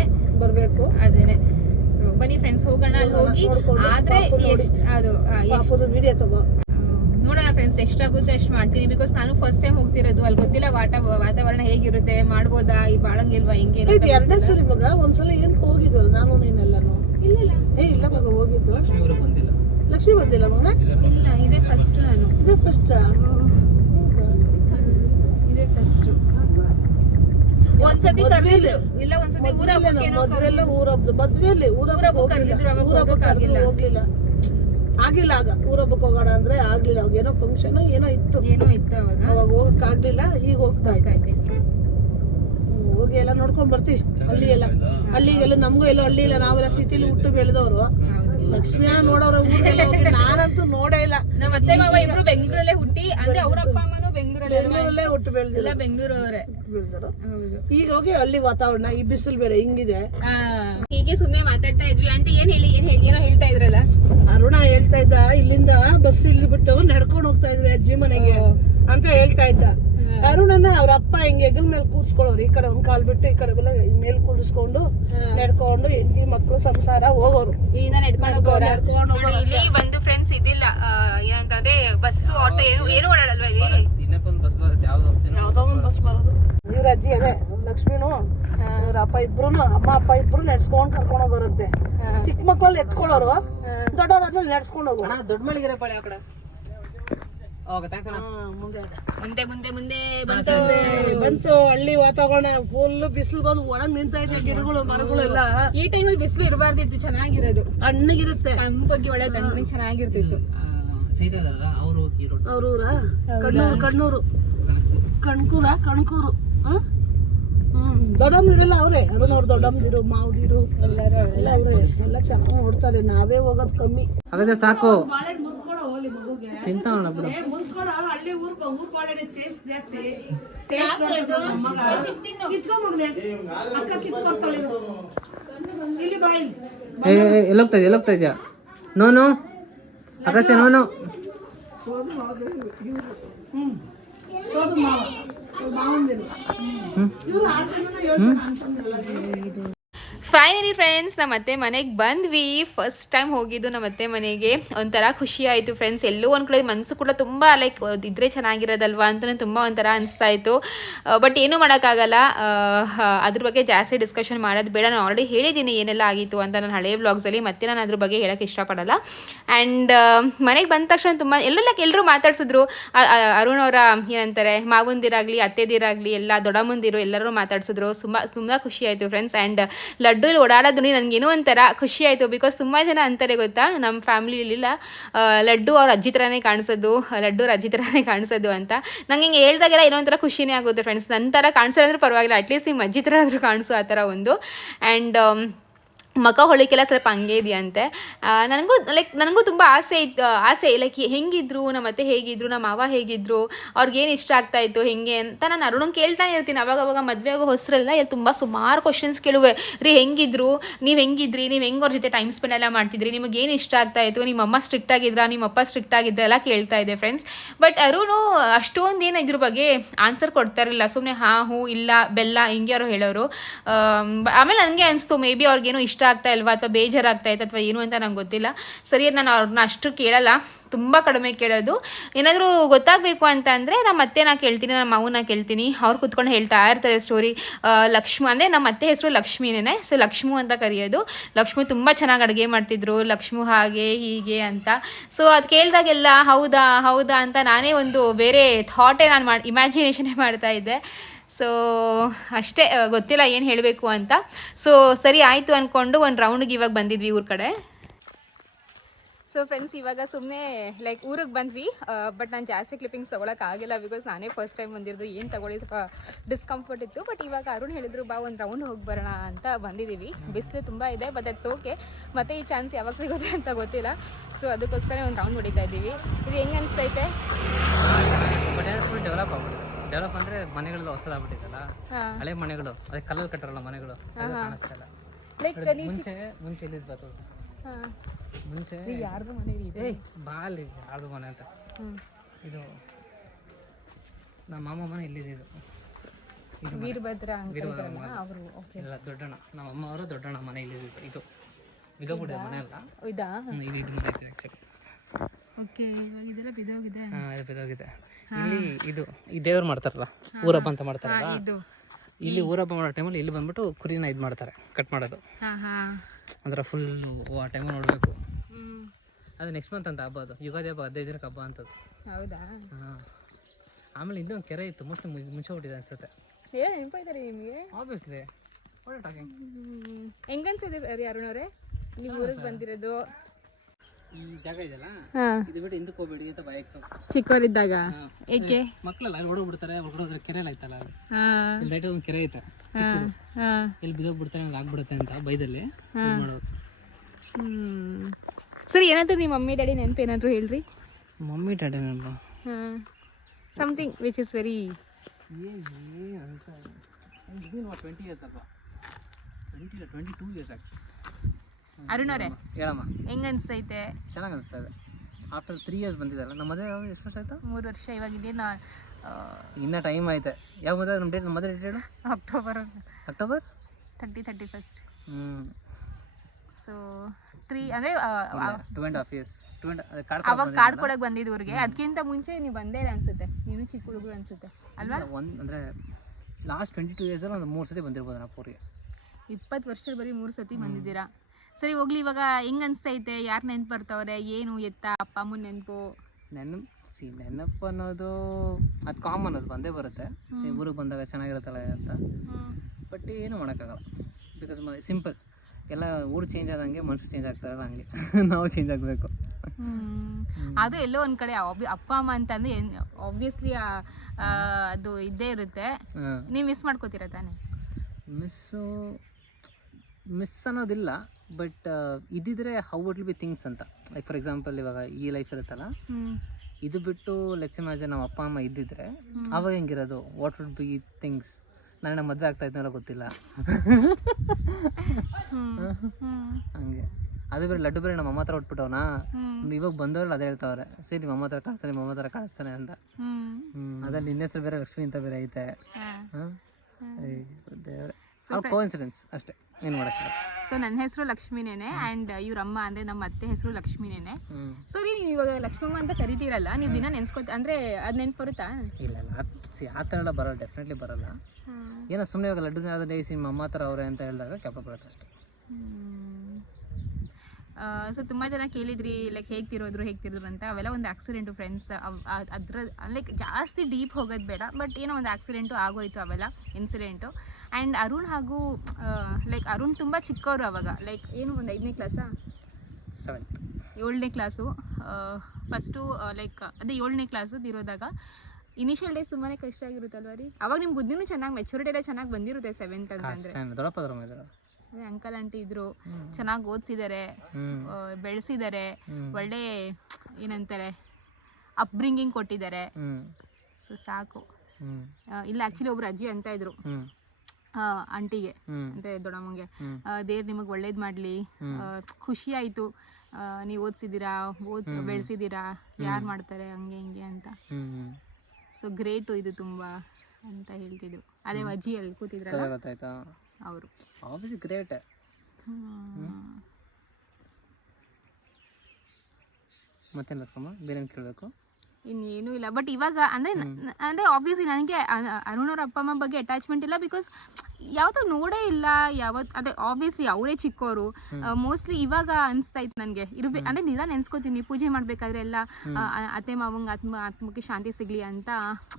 ಬರ್ಬೇಕು. ಅದೇನೆ. ಸೊ ಬನ್ನಿ ಫ್ರೆಂಡ್ಸ್ ಹೋಗೋಣ ಅಲ್ಲಿ ಹೋಗಿ. ಆದ್ರೆ ಎಷ್ಟು ಅದು ವಿಡಿಯೋ ತಗೋ. ನೋಡೋಣ ಫ್ರೆಂಡ್ಸ್ ಎಷ್ಟಾಗುತ್ತೆ ಅಷ್ಟು ಮಾಡ್ತೀನಿ ಬಿಕಾಸ್ ನಾನು ಫಸ್ಟ್ ಟೈಮ್ ಹೋಗ್ತಿರೋದು ಅಲ್ಲಿ ಗೊತ್ತಿಲ್ಲ ವಾಟ ವಾತಾವರಣ ಹೇಗಿರುತ್ತೆ ಮಾಡ್ಬೋದಾ ಈ ಬಾಳಂಗಿಲ್ವಾ ಹಿಂಗೆ ಇದು ಎರಡನೇ ಸಲ ಮಗ ಒಂದ್ಸಲ ಏನ್ ಹೋಗಿದ್ವಲ್ಲ ನಾನು ನೀನೆಲ್ಲಾನು? ಇಲ್ಲ ಇಲ್ಲ. ಏ ಇಲ್ಲ ಮಗ ಹೋಗಿದ್ದು? ಇವರು ಬಂದಿಲ್ಲ. ಲಕ್ಷ್ಮಿ ಬಂದಿಲ್ಲ ಮಗನ? ಇಲ್ಲ ಇದೇ ಫಸ್ಟ್ ನಾನು. ಇದೇ ಫಸ್ಟ್ ಇದೇ ಫಸ್ಟ್ ಒಂದ್ಸತಿ ಕರ್ದಿದ್ರು. ಇಲ್ಲ ಒಂದ್ಸತಿ ಊರ ಹಬ್ಬಕ್ಕೆ ಮದ್ವೆಲ್ಲ ಊರಬ್ಬ ಮದ್ವೆಯಲ್ಲಿ ಊರಬ್ಬ ಊರಬ್ಬ ಕರ್ದಿದ್ರು, ಅವಾಗ ಹೋಗಕ್ಕಾಗಿಲ್ಲ. ಹೋಗ್ಲಿಲ್ಲ. ಆಗಿಲ್ಲ ಆಗ. ಊರಬ್ಬಕ್ಕೆ ಹೋಗೋಣ ಅಂದ್ರೆ ಆಗ್ಲಿಲ್ಲ. ಅವಾಗ ಏನೋ ಫಂಕ್ಷನ್ ಏನೋ ಇತ್ತು. ಏನೋ ಇತ್ತು ಅವಾಗ. ಅವಾಗ ಹೋಗಕ್ ಆಗ್ಲಿಲ್ಲ ಈಗ ಹೋಗ್ತಾ ಇದ್ದೆ ಹೋಗಿ ಎಲ್ಲ ನೋಡ್ಕೊಂಡ್ ಬರ್ತೀವಿ ಹಳ್ಳಿ ಎಲ್ಲ. ಹಳ್ಳಿಗೆಲ್ಲ ನಮಗೂ ಎಲ್ಲ ಹಳ್ಳಿ ಇಲ್ಲ. ನಾವೆಲ್ಲ ಸಿಟಿಲಿ ಹುಟ್ಟು ಬೆಳೆದವರು. ಲಕ್ಷ್ಮಿಯನ್ನ ನೋಡೋರ ಊರಲ್ಲಿ ಹೋಗಿ. ನಾನಂತೂ ನೋಡೇ ಇಲ್ಲ. ನಮ್ಮ ಅತ್ತೆ ಮಾವ ಇಬ್ರು ಬೆಂಗಳೂರಲ್ಲೇ ಹುಟ್ಟಿ ಅಂದ್ರೆ ಅವ್ರ ಅಪ್ಪ ಅಮ್ಮನೂ ಬೆಂಗಳೂರಲ್ಲೇ ಬೆಂಗಳೂರಲ್ಲೇ ಹುಟ್ಟು ಬೆಳೆದಿಲ್ಲ ಬೆಂಗಳೂರವರೇ. ಬೆಳೆದರು ಈಗ ಹೋಗಿ ಹಳ್ಳಿ ವಾತಾವರಣ ಈ ಬಿಸಿಲು ಬೇರೆ ಹಿಂಗಿದೆ. ಹೀಗೆ ಸುಮ್ಮನೆ ಮಾತಾಡ್ತಾ ಇದ್ವಿ. ಆಂಟಿ ಏನ್ ಹೇಳಿ ಏನ್ ಹೇಳಿ ಏನೋ ಹೇಳ್ತಾ ಇದ್ರಲ್ಲ ಅರುಣ ಹೇಳ್ತಾ ಇದ್ದ ಬಸ್ ಇದ್ವಿ ಅಜ್ಜಿ ಮನೆಗೆ ಅಂತ ಹೇಳ್ತಾ ಇದ್ದ. ಅರುಣನ ಅವ್ರ ಅಪ್ಪ ಹಿಂಗೆ ಹೆಗಲ್ ಮೇಲೆ ಕೂರ್ಸ್ಕೊಳ್ಳೋರು ಈ ಕಡೆ ಒಂದ್ ಕಾಲ್ ಬಿಟ್ಟು ಈ ಕಡೆ ಮೇಲ್ ಕೂಡಿಸ್ಕೊಂಡು ಕೂರಿಸ್ಕೊಂಡು ನಡ್ಕೊಂಡು ಹೆಂಡತಿ ಮಕ್ಳು ಸಂಸಾರ ಹೋಗೋರು. ಇಲ್ಲಿಂದ ನಡ್ಕೊಂಡು ಹೋಗೋರು? ಇಲ್ಲಿ ಬಂದು ಫ್ರೆಂಡ್ಸ್ ಇದಿಲ್ಲ ಏನಂತಂದ್ರೆ ಬಸ್ಸು ಆಟೋ ಏನು ಏನು ಓಡಾಡಲ್ವಾ ಇಲ್ಲಿ? ದಿನಕ್ಕೊಂದು ಬಸ್ ಬರುತ್ತೆ ಯಾವ್ದು ಯಾವ್ದೋ ಒಂದ್ ಬಸ್ ಬರೋದು. ಇವ್ರ ಅಜ್ಜಿ ಅದೇ ಲಕ್ಷ್ಮಿನು ಇವ್ರ ಅಪ್ಪ ಇಬ್ರು ಅಮ್ಮ ಅಪ್ಪ ಇಬ್ರು ನಡ್ಸ್ಕೊಂಡ್ ಕರ್ಕೊಂಡ್ ಹೋಗೋರಂತೆ. ಚಿಕ್ಕ ಮಕ್ಕಳು ಎತ್ಕೊಳ್ಳೋರು ದೊಡ್ಡವ್ರಾದ್ಮೇಲೆ ನಡ್ಸ್ಕೊಂಡ್ ಹೋಗೋರು. ಅಣ್ಣ ದೊಡ್ಡ ಮಳಿಗೆ ಪಾಳಿ ಆ ಕಡೆ. ಓಕೆ ಥ್ಯಾಂಕ್ಸ್ ಅಣ್ಣ. ಮುಂದೆ. ಮುಂದೆ ಮುಂದೆ ಬಂತು. ಹಳ್ಳಿ ವಾತಾವರಣ ಫುಲ್ ಬಿಸಿಲು ಬಂದು ಒಳಗ್ ನಿಂತ ಇದೆ ಗಿಡಗಳು ಮರಗಳು ಎಲ್ಲ. ಈ ಟೈಮಲ್ಲಿ ಬಿಸಿಲು ಇರಬಾರ್ದಿತ್ತು ಚೆನ್ನಾಗಿರೋದು. ತಣ್ಣಗಿರುತ್ತೆ. ತಂಪಗಿ ಒಳ್ಳೆ ತಣ್ಣಗೆ ಚೆನ್ನಾಗಿರ್ತಿತ್ತು. ಅವ್ರೂರ ಕಣ್ಣೂರು ಕಣ್ಣೂರು. ಕಣ್ಕೂರ ಕಣ್ಕೂರು. ಹ್ಮ್. ದೊಡ್ಡಮ್ಮನಿರೆಲ್ಲ ಅವ್ರೆ? ಅರುಣ್ ಅವ್ರ ದೊಡ್ಡಮ್ಮದಿರು ಮಾವದಿರು ಎಲ್ಲ ಅವ್ರೆ ಎಲ್ಲ ಚೆನ್ನಾಗಿ ನೋಡ್ತಾರೆ. ನಾವೇ ಹೋಗೋದು ಕಮ್ಮಿ. ಹಾಗಾದ್ರೆ ಸಾಕು. ಹೋಲಿ ಮಗುಗೆ. ತಿಂತಾವಣ ಬಿಡು. ಏ ಹಳ್ಳಿ ಊರ್ ಟೇಸ್ಟ್ ಜಾಸ್ತಿ? ಟೇಸ್ಟ್ ಮಗ. ಕಿತ್ಕೊ ಮಗನೆ ಅಕ್ಕ ಕಿತ್ಕೊಡ್ತಾಳೆ ಇಲ್ಲಿ ಬಾ ಇಲ್ಲಿ. ಏ ಏ, ಎಲ್ಲೋಗ್ತಾ ಇದೆಯಾ ಎಲ್ಲೋಗ್ತಾ ಇದೆಯಾ? ನೋನು? ಅಗತ್ಯ ನೋನು? ಹ್ಮ್. ಸೋದು ಮಾವ. ಮಾವಂದಿರು. ಹ್ಮ್. ಇವ್ರು ಹೇಳ್ತಾರೆ ಫೈನಲಿ ಫ್ರೆಂಡ್ಸ್ ನಮ್ಮ ಅತ್ತೆ ಮನೆಗೆ ಬಂದ್ವಿ. ಫಸ್ಟ್ ಟೈಮ್ ಹೋಗಿದ್ದು ನಮ್ಮ ಅತ್ತೆ ಮನೆಗೆ. ಒಂಥರ ಖುಷಿ ಆಯಿತು ಫ್ರೆಂಡ್ಸ್ ಎಲ್ಲೂ ಒಂದು ಕಡೆ ಮನಸ್ಸು ಕೂಡ ತುಂಬ ಲೈಕ್ ಇದ್ರೆ ಚೆನ್ನಾಗಿರೋದಲ್ವಾ ಅಂತಲೂ ತುಂಬ ಒಂಥರ ಅನಿಸ್ತಾ ಇತ್ತು. ಬಟ್ ಏನೂ ಮಾಡೋಕ್ಕಾಗಲ್ಲ. ಅದ್ರ ಬಗ್ಗೆ ಜಾಸ್ತಿ ಡಿಸ್ಕಷನ್ ಮಾಡೋದು ಬೇಡ. ನಾನು ಆಲ್ರೆಡಿ ಹೇಳಿದ್ದೀನಿ ಏನೆಲ್ಲ ಆಗಿತ್ತು ಅಂತ ನಾನು ಹಳೆಯ ವ್ಲಾಗ್ಸಲ್ಲಿ ಮತ್ತೆ ನಾನು ಅದ್ರ ಬಗ್ಗೆ ಹೇಳೋಕ್ಕೆ ಇಷ್ಟಪಡಲ್ಲ. ಆ್ಯಂಡ್ ಮನೆಗೆ ಬಂದ ತಕ್ಷಣ ತುಂಬ, ಎಲ್ಲೆಲ್ಲ ಎಲ್ಲರೂ ಮಾತಾಡ್ಸಿದ್ರು. ಅರುಣ್ ಅವರ, ಏನಂತಾರೆ, ಮಾವಂದಿರಾಗಲಿ, ಅತ್ತೆದಿರಾಗಲಿ, ಎಲ್ಲ ದೊಡ್ಡಮ್ಮಂದಿರು ಎಲ್ಲರೂ ಮಾತಾಡ್ಸಿದ್ರು. ತುಂಬ ತುಂಬ ಖುಷಿ ಆಯಿತು ಫ್ರೆಂಡ್ಸ್ ಆ್ಯಂಡ್ ಲಡ್ಡು ಓಡಾಡೋದು ನನಗೇನೋ ಒಂಥರ ಖುಷಿ ಆಯಿತು ಬಿಕಾಸ್ ತುಂಬ ಜನ ಅಂತಾರೆ ಗೊತ್ತಾ? ನಮ್ಮ ಫ್ಯಾಮಿಲಿಲಿಲ್ಲ ಲಡ್ಡು ಅವ್ರ ಅಜ್ಜಿ ಥರನೇ ಕಾಣಿಸೋದು, ಲಡ್ಡು ಅಜ್ಜಿ ಥರನೇ ಕಾಣಿಸೋದು ಅಂತ. ನಂಗೆ ಹಿಂಗೆ ಹೇಳ್ದಾಗೆಲ್ಲ ಏನೋ ಒಂಥರ ಖುಷಿನೇ ಆಗುತ್ತೆ ಫ್ರೆಂಡ್ಸ್ ನನ್ನ ಥರ ಕಾಣಿಸೋದಂದ್ರೆ ಪರವಾಗಿಲ್ಲ. ಅಟ್ಲೀಸ್ಟ್ ನಿಮ್ಮ ಅಜ್ಜಿ ಥರ ಆದರೂ ಕಾಣಿಸೋ ಆ ಥರ ಒಂದು. ಆ್ಯಂಡ್ ಮಕ ಹೊಳಿಕೆಲ್ಲ ಸ್ವಲ್ಪ ಹಂಗೆ ಇದೆಯಂತೆ. ನನಗೂ ಲೈಕ್ ನನಗೂ ತುಂಬ ಆಸೆ ಇತ್ತು ಆಸೆ ಲೈಕ್ ಹೆಂಗಿದ್ರು, ನಮ್ಮ ಅತ್ತೆ ಹೇಗಿದ್ರು, ನಮ್ಮ ಮಾವ ಹೇಗಿದ್ರು ಅವ್ರಿಗೇನು ಇಷ್ಟ ಆಗ್ತಾ ಇತ್ತು, ಹೆಂಗೆ ಅಂತ ನಾನು ಅರುಣ್ ಕೇಳ್ತಾನೆ ಇರ್ತೀನಿ. ಅವಾಗ ಅವಾಗ ಮದುವೆ ಆಗೋ ಹೊಸರೆಲ್ಲ ಇಲ್ಲಿ ತುಂಬ ಸುಮಾರು ಕ್ವಶನ್ಸ್ ಕೇಳುವೆ. ರೀ, ಹೆಂಗಿದ್ರು? ನೀವು ಹೆಂಗಿದ್ರಿ? ನೀವು ಹೆಂಗೆ ಅವ್ರ ಜೊತೆ ಟೈಮ್ ಸ್ಪೆಂಡ್ ಎಲ್ಲ ಮಾಡ್ತಿದ್ರಿ? ನಿಮಗೆ ಏನು ಇಷ್ಟ ಆಗ್ತಾ ಇತ್ತು? ನಿಮ್ಮ ಅಮ್ಮ ಸ್ಟ್ರಿಕ್ಟ್ ಆಗಿದ್ರಾ? ನಿಮ್ಮ ಅಪ್ಪ ಸ್ಟ್ರಿಕ್ಟ್ ಆಗಿದ್ರಾ? ಎಲ್ಲ ಕೇಳ್ತಾ ಇದೆ ಫ್ರೆಂಡ್ಸ್ ಬಟ್ ಅರುಣು ಅಷ್ಟೊಂದು ಏನು ಇದ್ರ ಬಗ್ಗೆ ಆನ್ಸರ್ ಕೊಡ್ತಾ ಇರಲಿಲ್ಲ. ಸುಮ್ಮನೆ ಹಾ, ಹೂ, ಇಲ್ಲ, ಬೆಲ್ಲ ಹಿಂಗೆ ಅವರು ಹೇಳೋರು ಆಮೇಲೆ ನನಗೆ ಅನಿಸ್ತು ಮೇ ಬಿ ಅವ್ರಿಗೇನು ಇಷ್ಟ ಆಗ್ತಾ ಇಲ್ವಾ ಅಥವಾ ಬೇಜಾರಾಗ್ತಾ ಇತ್ತು ಅಥವಾ ಏನು ಅಂತ ನಂಗೆ ಗೊತ್ತಿಲ್ಲ. ಸರಿ ನಾನು ಅವ್ರನ್ನ ಅಷ್ಟು ಕೇಳಲ್ಲ, ತುಂಬ ಕಡಿಮೆ ಕೇಳೋದು. ಏನಾದರೂ ಗೊತ್ತಾಗಬೇಕು ಅಂತ ಅಂದರೆ ನಮ್ಮ ನಾ ಕೇಳ್ತೀನಿ ನಮ್ಮ ಮಾವನ ಕೇಳ್ತೀನಿ. ಅವ್ರು ಕುತ್ಕೊಂಡು ಹೇಳ್ತಾ ಇರ್ತಾರೆ ಸ್ಟೋರಿ ಲಕ್ಷ್ಮಿ ಅಂದರೆ ನಮ್ಮ ಅತ್ತೆ ಹೆಸರು ಲಕ್ಷ್ಮಿನೇ ಸೊ ಲಕ್ಷ್ಮು ಅಂತ ಕರೆಯೋದು. ಲಕ್ಷ್ಮಿ ತುಂಬ ಚೆನ್ನಾಗಿ ಅಡುಗೆ ಮಾಡ್ತಿದ್ರು. ಲಕ್ಷ್ಮು ಹಾಗೆ, ಹೀಗೆ ಅಂತ. ಸೊ ಅದು ಕೇಳಿದಾಗೆಲ್ಲ ಹೌದಾ ಹೌದಾ ಅಂತ ನಾನೇ ಒಂದು ಬೇರೆ ಥಾಟೇ ನಾನು ಮಾಡಿ ಇಮ್ಯಾಜಿನೇಷನೇ ಮಾಡ್ತಾ ಇದ್ದೆ. ಸೊ ಅಷ್ಟೇ ಗೊತ್ತಿಲ್ಲ ಏನು ಹೇಳಬೇಕು ಅಂತ. ಸೊ ಸರಿ ಆಯಿತು ಅಂದ್ಕೊಂಡು ಒಂದು ರೌಂಡ್ಗೆ ಇವಾಗ ಬಂದಿದ್ವಿ ಊರ ಕಡೆ. ಸೊ ಫ್ರೆಂಡ್ಸ್ ಇವಾಗ ಸುಮ್ಮನೆ ಲೈಕ್ ಊರಿಗೆ ಬಂದ್ವಿ. ಬಟ್ ನಾನು ಜಾಸ್ತಿ ಕ್ಲಿಪ್ಪಿಂಗ್ಸ್ ತೊಗೊಳಕ್ಕಾಗಿಲ್ಲ ಬಿಕಾಸ್ ನಾನೇ ಫಸ್ಟ್ ಟೈಮ್ ಬಂದಿರೋದು. ಏನು ತಗೊಳ್ಳಿ ಸ್ವಲ್ಪ ಡಿಸ್ಕಂಫರ್ಟ್ ಇತ್ತು. ಬಟ್ ಇವಾಗ ಅರುಣ್ ಹೇಳಿದ್ರು ಬಾ ಒಂದು ರೌಂಡ್ ಹೋಗಿ ಬರೋಣ ಅಂತ ಬಂದಿದ್ದೀವಿ ಬಿಸಿಲು ತುಂಬ ಇದೆ ಬಟ್ ದಟ್ಸ್ ಓಕೆ ಮತ್ತೆ ಈ ಚಾನ್ಸ್ ಯಾವಾಗ ಸಿಗುತ್ತೆ ಅಂತ ಗೊತ್ತಿಲ್ಲ. ಸೊ ಅದಕ್ಕೋಸ್ಕರ ಒಂದು ರೌಂಡ್ ಹೊಡಿತಾ ಇದ್ದೀವಿ. ಇದು ಹೆಂಗೆ ಅನಿಸ್ತೈತೆ? ಡೆವಲಪ್ ಅಂದ್ರೆ ಮನೆಗಳೆಲ್ಲ ಹೊಸದಾಗ್ಬಿಟ್ಟಿದಲ್ಲ? ಹಳೆ ಮನೆಗಳು ಅದೇ ಕಲ್ಲಲ್ಲಿ ಕಟ್ಟಿರಲ್ಲ ಮನೆಗಳು ಮುಂಚೆ ಮುಂಚೆ ಇಲ್ಲಿದ್ ಬತ್ತು ಹಾಂ. ಮುಂಚೆ ಯಾರ್ದು ಮನೆ ಇದೆ ಬಾಲ್ ಯಾರ್ದು ಮನೆ ಅಂತ. ಇದು ನಮ್ಮ ಮಾಮ ಮನೆ ಇಲ್ಲಿದೆ ಇದು ಇದು ಮನೆ. ವೀರಭದ್ರ. ಅವರು ಇಲ್ಲ ದೊಡ್ಡಣ್ಣ ನಮ್ಮ ಅಮ್ಮ ಅವರು ದೊಡ್ಡಣ್ಣ ಮನೆ ಇಲ್ಲಿದೆ ಇದು. ಇದು ಕೂಡ ಮನೆ ಅಲ್ಲ. ಇದಾ ಇದು ಇದು ಆ್ಯಕ್ಚುಲಿ ಓಕೆ ಇವಾಗ ಇದೆಲ್ಲ ಹಾಂ ಇದು ಇಲ್ಲಿ ಇದು ಈ ದೇವ್ರು ಮಾಡ್ತಾರಲ್ಲ ಊರಬ್ಬ ಅಂತ ಮಾಡ್ತಾರಲ್ಲ? ಇದು. ಇಲ್ಲಿ ಊರಬ್ಬ ಮಾಡೋ ಟೈಮಲ್ಲಿ ಇಲ್ಲಿ ಬಂದ್ಬಿಟ್ಟು ಕುರಿನ ಇದು ಮಾಡ್ತಾರೆ ಕಟ್ ಮಾಡೋದು. ಅಂದ್ರೆ ಫುಲ್ ಆ ಟೈಮ್ ನೋಡಬೇಕು. ಅದು ನೆಕ್ಸ್ಟ್ ಮಂತ್ ಅಂತ ಹಬ್ಬ ಅದು. ಯುಗಾದಿ ಹಬ್ಬ ಹದಿನೈದು ದಿನಕ್ಕೆ ಹಬ್ಬ ಅಂತದ್ದು. ಹೌದಾ? ಹಾಂ. ಆಮೇಲೆ ಇನ್ನೊಂದು ಕೆರೆ ಇತ್ತು ಮೋಸ್ಟ್ಲಿ ಮುಂಚೆ ಹುಟ್ಟಿದೆ ಅನ್ಸುತ್ತೆ. ನೆನಪಾಯ್ತಾರೆ ನಿಮಗೆ? ಆಬ್ವಿಯಸ್ಲಿ ಒಳ್ಳೆ ಟಾಕಿಂಗ್ ಹೆಂಗನ್ಸಿದೆ ಅರುಣ್ ಅವರೇ? ನೀವು ಊರಿಗೆ ಬಂದಿರೋದು? ಈ ಜಾಗ ಇದೆಯಲ್ಲ? ಇದು ಬಿಟ್ಟು ಹಿಂದಕ್ಕೆ ಹೋಗ್ಬೇಡಿ ಅಂತ ಬಯಕ್ ಚಿಕ್ಕವರಿದ್ದಾಗ? ಏಕೆ? ಮಕ್ಕಳೆಲ್ಲ ಅಲ್ಲಿ ಹೊಡೋಗ್ಬಿಡ್ತಾರೆ ಹೊಡೋದ್ರೆ ಕೆರೆ ಐತಲ್ಲ ಅಲ್ಲಿ. ಹಾ. ಇಲ್ಲಿ ರೈಟ್ ಒಂದು ಕೆರೆ ಐತೆ ಇಲ್ಲಿ ಬಿದ್ದೋಗ್ಬಿಡ್ತಾರೆ ಹಂಗೆ ಆಗ್ಬಿಡುತ್ತೆ ಅಂತ ಬೈದಲ್ಲಿ ಸರಿ ಏನಾದ್ರು ನಿಮ್ಮ ಮಮ್ಮಿ ಡ್ಯಾಡಿ ನೆನಪು ಏನಾದ್ರು ಹೇಳ್ರಿ? ಮಮ್ಮಿ ಡ್ಯಾಡಿ ನೆನಪು? Something which is very twenty years ಅಲ್ವಾ? ಟ್ವೆಂಟಿ ಟ್ವೆಂಟಿ ಟೂ ಇಯರ್ಸ್ ಆಗಿ ಅರುಣ್ ಅವರೇ. ಹೇಳಮ್ಮ ಹೆಂಗ್ ಅನ್ಸೈತೆ ಚೆನ್ನಾಗಿ ಅನಿಸ್ತಾ ಇದೆ ಆಫ್ಟರ್ ತ್ರೀ ಇಯರ್ಸ್ ಬಂದಿದ್ದಲ್ಲ ನಮ್ಮ ಮದುವೆ ಯಾವಾಗ ಎಷ್ಟು ವರ್ಷ ಆಯ್ತು? ಮೂರು ವರ್ಷ ಇವಾಗ ಇನ್ನೇನು ಇನ್ನೂ ಟೈಮ್ ಆಯ್ತೆ ಯಾವ ಮದುವೆ ನಮ್ಮ ಡೇಟ್ ನಮ್ಮ ಮದುವೆ ಡೇಟ್ ಹೇಳು? October October thirty thirty first ಹ್ಞೂ ಸೊ ತ್ರೀ ಅಂದರೆ two and half years two and card ಅವಾಗ ಕಾರ್ಡ್ ಕೊಡಕ್ಕೆ ಬಂದಿದ್ದು ಊರಿಗೆ ಅದಕ್ಕಿಂತ ಮುಂಚೆ ನೀವು ಬಂದೇ ಇಲ್ಲ ಅನ್ಸುತ್ತೆ. ನೀನು ಚಿಕ್ಕ ಹುಡುಗರು ಅನ್ಸುತ್ತೆ. ಅಲ್ವಾ? ಒಂದು ಅಂದರೆ ಲಾಸ್ಟ್ ಟ್ವೆಂಟಿ ಟೂ ಇಯರ್ಸಲ್ಲಿ ಒಂದು ಮೂರು ಸತಿ ಬಂದಿರ್ಬೋದು ನಾ ಊರಿಗೆ ಇಪ್ಪತ್ತು ವರ್ಷದ ಬರೀ ಮೂರು ಸತಿ ಬಂದಿದ್ದೀರಾ? ಸರಿ ಹೋಗ್ಲಿ ಇವಾಗ ಹೆಂಗ್ ಅನ್ಸ್ತೈತೆ? ಯಾರು ನೆನ್ಪು ಬರ್ತಾವ್ರೆ ಏನು ಎತ್ತ ಅಪ್ಪ ಅಮ್ಮನ ನೆನ್ಪು? ನೆನಪು ಸಿ ನೆನಪು ಅನ್ನೋದು ಅದು ಕಾಮನ್ ಅದು ಬಂದೇ ಬರುತ್ತೆ. ಊರಿಗೆ ಬಂದಾಗ ಚೆನ್ನಾಗಿರುತ್ತಲ್ಲ ಅಂತ. ಬಟ್ ಏನು ಮಾಡೋಕ್ಕಾಗಲ್ಲ. ಬಿಕಾಸ್ ಸಿಂಪಲ್ ಎಲ್ಲ ಊರು ಚೇಂಜ್ ಆದಂಗೆ ಮನ್ಸು ಚೇಂಜ್ ಆಗ್ತಾರಲ್ಲ ಹಂಗೆ. ನಾವು ಚೇಂಜ್ ಆಗಬೇಕು. ಅದು ಎಲ್ಲೋ ಒಂದ್ ಕಡೆ ಅಪ್ಪ ಅಮ್ಮ ಅಂತಂದ್ರೆ ಆಬ್ವಿಯಸ್ಲಿ ಅದು ಇದ್ದೇ ಇರುತ್ತೆ. ನೀವು ಮಿಸ್ ಮಾಡ್ಕೋತೀರಾ ತಾನೇ? ಮಿಸ್ಸು ಮಿಸ್ ಅನ್ನೋದಿಲ್ಲ ಬಟ್ ಇದ್ದಿದ್ರೆ ಹೌ ಇಟ್ ಬಿ ಥಿಂಗ್ಸ್ ಅಂತ. ಲೈಕ್ ಫಾರ್ ಎಕ್ಸಾಂಪಲ್ ಇವಾಗ ಈ ಲೈಫ್ ಇರುತ್ತಲ್ಲ ಇದು ಬಿಟ್ಟು ಲೆಟ್ಸ್ ಇಮ್ಯಾಜಿನ್ ನಮ್ಮ ಅಪ್ಪ ಅಮ್ಮ ಇದ್ದಿದ್ರೆ ಅವಾಗ ಹೆಂಗಿರೋದು? ವಾಟ್ ವುಡ್ ಬಿ ಥಿಂಗ್ಸ್ ನಾನು ನಮ್ಮ ಮದುವೆ ಆಗ್ತಾ ಇದ್ನಲ್ಲ ಗೊತ್ತಿಲ್ಲ. ಹಂಗೆ. ಅದು ಬೇರೆ ಲಡ್ಡು ಬೇರೆ ನಮ್ಮ ಅಮ್ಮ ಹತ್ರ ಹೊಟ್ಬಿಟ್ಟವನಾ ಇವಾಗ ಬಂದವ್ರಲ್ಲ ಅದೇ ಹೇಳ್ತಾವ್ರೆ. ಸರಿ ನಿಮ್ಮ ಅಮ್ಮ ಹತ್ರ ಕಾಣಿಸ್ತಾನೆ ನಿಮ್ಮ ಅಮ್ಮ ಹತ್ರ ಕಾಣಿಸ್ತಾನೆ ಅಂತ. ಹ್ಮ್. ಅದ್ರಲ್ಲಿ ನಿನ್ನ ಹೆಸರು ಬೇರೆ ಲಕ್ಷ್ಮಿ ಅಂತ ಬೇರೆ ಐತೆ. ದೇವ್ರೆ. ಕೋಇನ್ಸಿಡೆನ್ಸ್ ಅಷ್ಟೇ. ಏನು ಮಾಡಕ್ಕೆ ಸೊ ನನ್ನ ಹೆಸರು ಲಕ್ಷ್ಮಿನೇನೆ ಅಂಡ್ ಇವ್ರ ಅಮ್ಮ ಅಂದರೆ ನಮ್ಮ ಅತ್ತೆ ಹೆಸರು ಲಕ್ಷ್ಮಿನೇನೆ. ಸೊ ನೀವು ಇವಾಗ ಲಕ್ಷ್ಮಮ್ಮ ಅಂತ ಕರಿತೀರಲ್ಲ ನೀವು ದಿನ ನೆನ್ಸ್ಕೊತ ಅಂದ್ರೆ ಅದು ನೆನ್ಪು ಬರುತ್ತಾ ಇಲ್ಲ. ಇಲ್ಲ ಸಿ ಆ ಥರ ಎಲ್ಲ ಬರಲ್ಲ ಡೆಫಿನೆಟ್ಲಿ ಬರಲ್ಲ. ಏನೋ ಸುಮ್ಮನೆ ಇವಾಗ ಲಡ್ಡು ಯಾವ್ದು ಡೇಸಿ ನಿಮ್ಮ ಅಮ್ಮ ಥರ ಅವರೇ ಅಂತ ಹೇಳಿದಾಗ ಕೆಪ ಬರುತ್ತೆ ಅಷ್ಟೇ. ಸೊ ತುಂಬ ಜನ ಕೇಳಿದ್ರಿ ಲೈಕ್ ಹೇಗೆ ತಿರೋದ್ರು ಹೇಗೆ ತಿರೋದ್ರು ಅಂತ. ಅವೆಲ್ಲ ಒಂದು ಆಕ್ಸಿಡೆಂಟು ಫ್ರೆಂಡ್ಸ್ ಅದ್ರ ಲೈಕ್ ಜಾಸ್ತಿ ಡೀಪ್ ಹೋಗೋದು ಬೇಡ ಬಟ್ ಏನೋ ಒಂದು ಆಕ್ಸಿಡೆಂಟು ಆಗೋಯ್ತು ಅವೆಲ್ಲ ಇನ್ಸಿಡೆಂಟು ಆ್ಯಂಡ್ ಅರುಣ್ ಹಾಗೂ ಲೈಕ್ ಅರುಣ್ ತುಂಬ ಚಿಕ್ಕವರು ಅವಾಗ ಲೈಕ್ ಏನು ಒಂದು ಐದನೇ ಕ್ಲಾಸಾ ಸೆವೆಂತ್ ಏಳನೇ ಕ್ಲಾಸು ಫಸ್ಟು ಲೈಕ್ ಅದೇ ಏಳನೇ ಕ್ಲಾಸು ಇರೋದಾಗ ಇನಿಷಿಯಲ್ ಡೇಸ್ ತುಂಬಾ ಕಷ್ಟ ಆಗಿರುತ್ತಲ್ವ ರೀ? ಅವಾಗ ನಿಮ್ಗೆ ಬುದ್ಧಿನೂ ಚೆನ್ನಾಗಿ ಮೆಚುರಿಟಿ ಎಲ್ಲ ಚೆನ್ನಾಗಿ ಬಂದಿರುತ್ತೆ ಸೆವೆಂತ್ ಅಂತಂದರೆ ಅಂಕಲ್ ಆಂಟಿ ಇದ್ರು. ಚೆನ್ನಾಗಿ ಓದಿಸಿದ್ದಾರೆ ಬೆಳೆಸಿದ್ದಾರೆ ಒಳ್ಳೆ ಏನಂತಾರೆ ಅಪ್ಬ್ರಿಂಗಿಂಗ್ ಕೊಟ್ಟಿದ್ದಾರೆ ಸೊ ಸಾಕು. ಇಲ್ಲ ಆಕ್ಚುಲಿ ಒಬ್ರು ಅಜ್ಜಿ ಅಂತ ಇದ್ರು. ಆಂಟಿಗೆ ಅಂದ್ರೆ ದೊಡ್ಡಮ್ಮಂಗೆ. ದೇವ್ರು ನಿಮಗೆ ಒಳ್ಳೇದ್ ಮಾಡ್ಲಿ. ಖುಷಿ ಆಯ್ತು. ನೀವು ಓದ್ಸಿದೀರಾ? ಓದ್ ಬೆಳೆಸಿದ್ದೀರಾ ಯಾರ್ ಮಾಡ್ತಾರೆ ಹಂಗೆ ಹಿಂಗೆ ಅಂತ. ಸೊ ಗ್ರೇಟು ಇದು ತುಂಬಾ ಅಂತ ಹೇಳ್ತಿದ್ರು. ಅದೇ ಅಜ್ಜಿ ಅಲ್ಲಿ ಕೂತಿದ್ರಲ್ಲ? ಗೊತ್ತಾಯ್ತಾ. ಅವರು. ಆಬ್ವಿಯಸ್ಲಿ ಗ್ರೇಟ್ ಮತ್ತೇನು ಬೇರೆ ಏನು ಕೇಳಬೇಕು? ಇನ್ನೇನು ಇಲ್ಲ. ಬಟ್ ಇವಾಗ ಅಂದ್ರೆ ಅಂದ್ರೆ ಆಬ್ವಿಯಸ್ಲಿ ನನಗೆ ಅರುಣ್ ಅವ್ರ ಅಪ್ಪ ಅಮ್ಮ ಬಗ್ಗೆ ಅಟ್ಯಾಚ್ಮೆಂಟ್ ಇಲ್ಲ ಬಿಕಾಸ್ ಯಾವತ್ತು ನೋಡೇ ಇಲ್ಲ. ಯಾವತ್ತು ಅದೇ ಆಬ್ವಿಯಸ್ಲಿ ಅವರೇ ಚಿಕ್ಕವರು ಮೋಸ್ಟ್ಲಿ ಇವಾಗ ಅನಿಸ್ತಾ ಇತ್ತು ನನಗೆ. ಇರ್ಬೇ ಅಂದ್ರೆ ನಿಲ್ಲ ನೆನ್ಸ್ಕೋತೀನಿ. ಪೂಜೆ ಮಾಡ್ಬೇಕಾದ್ರೆ ಎಲ್ಲ ಅತ್ತೆ ಮಾವಂಗ ಆತ್ಮ ಆತ್ಮಕ್ಕೆ ಶಾಂತಿ ಸಿಗ್ಲಿ ಅಂತ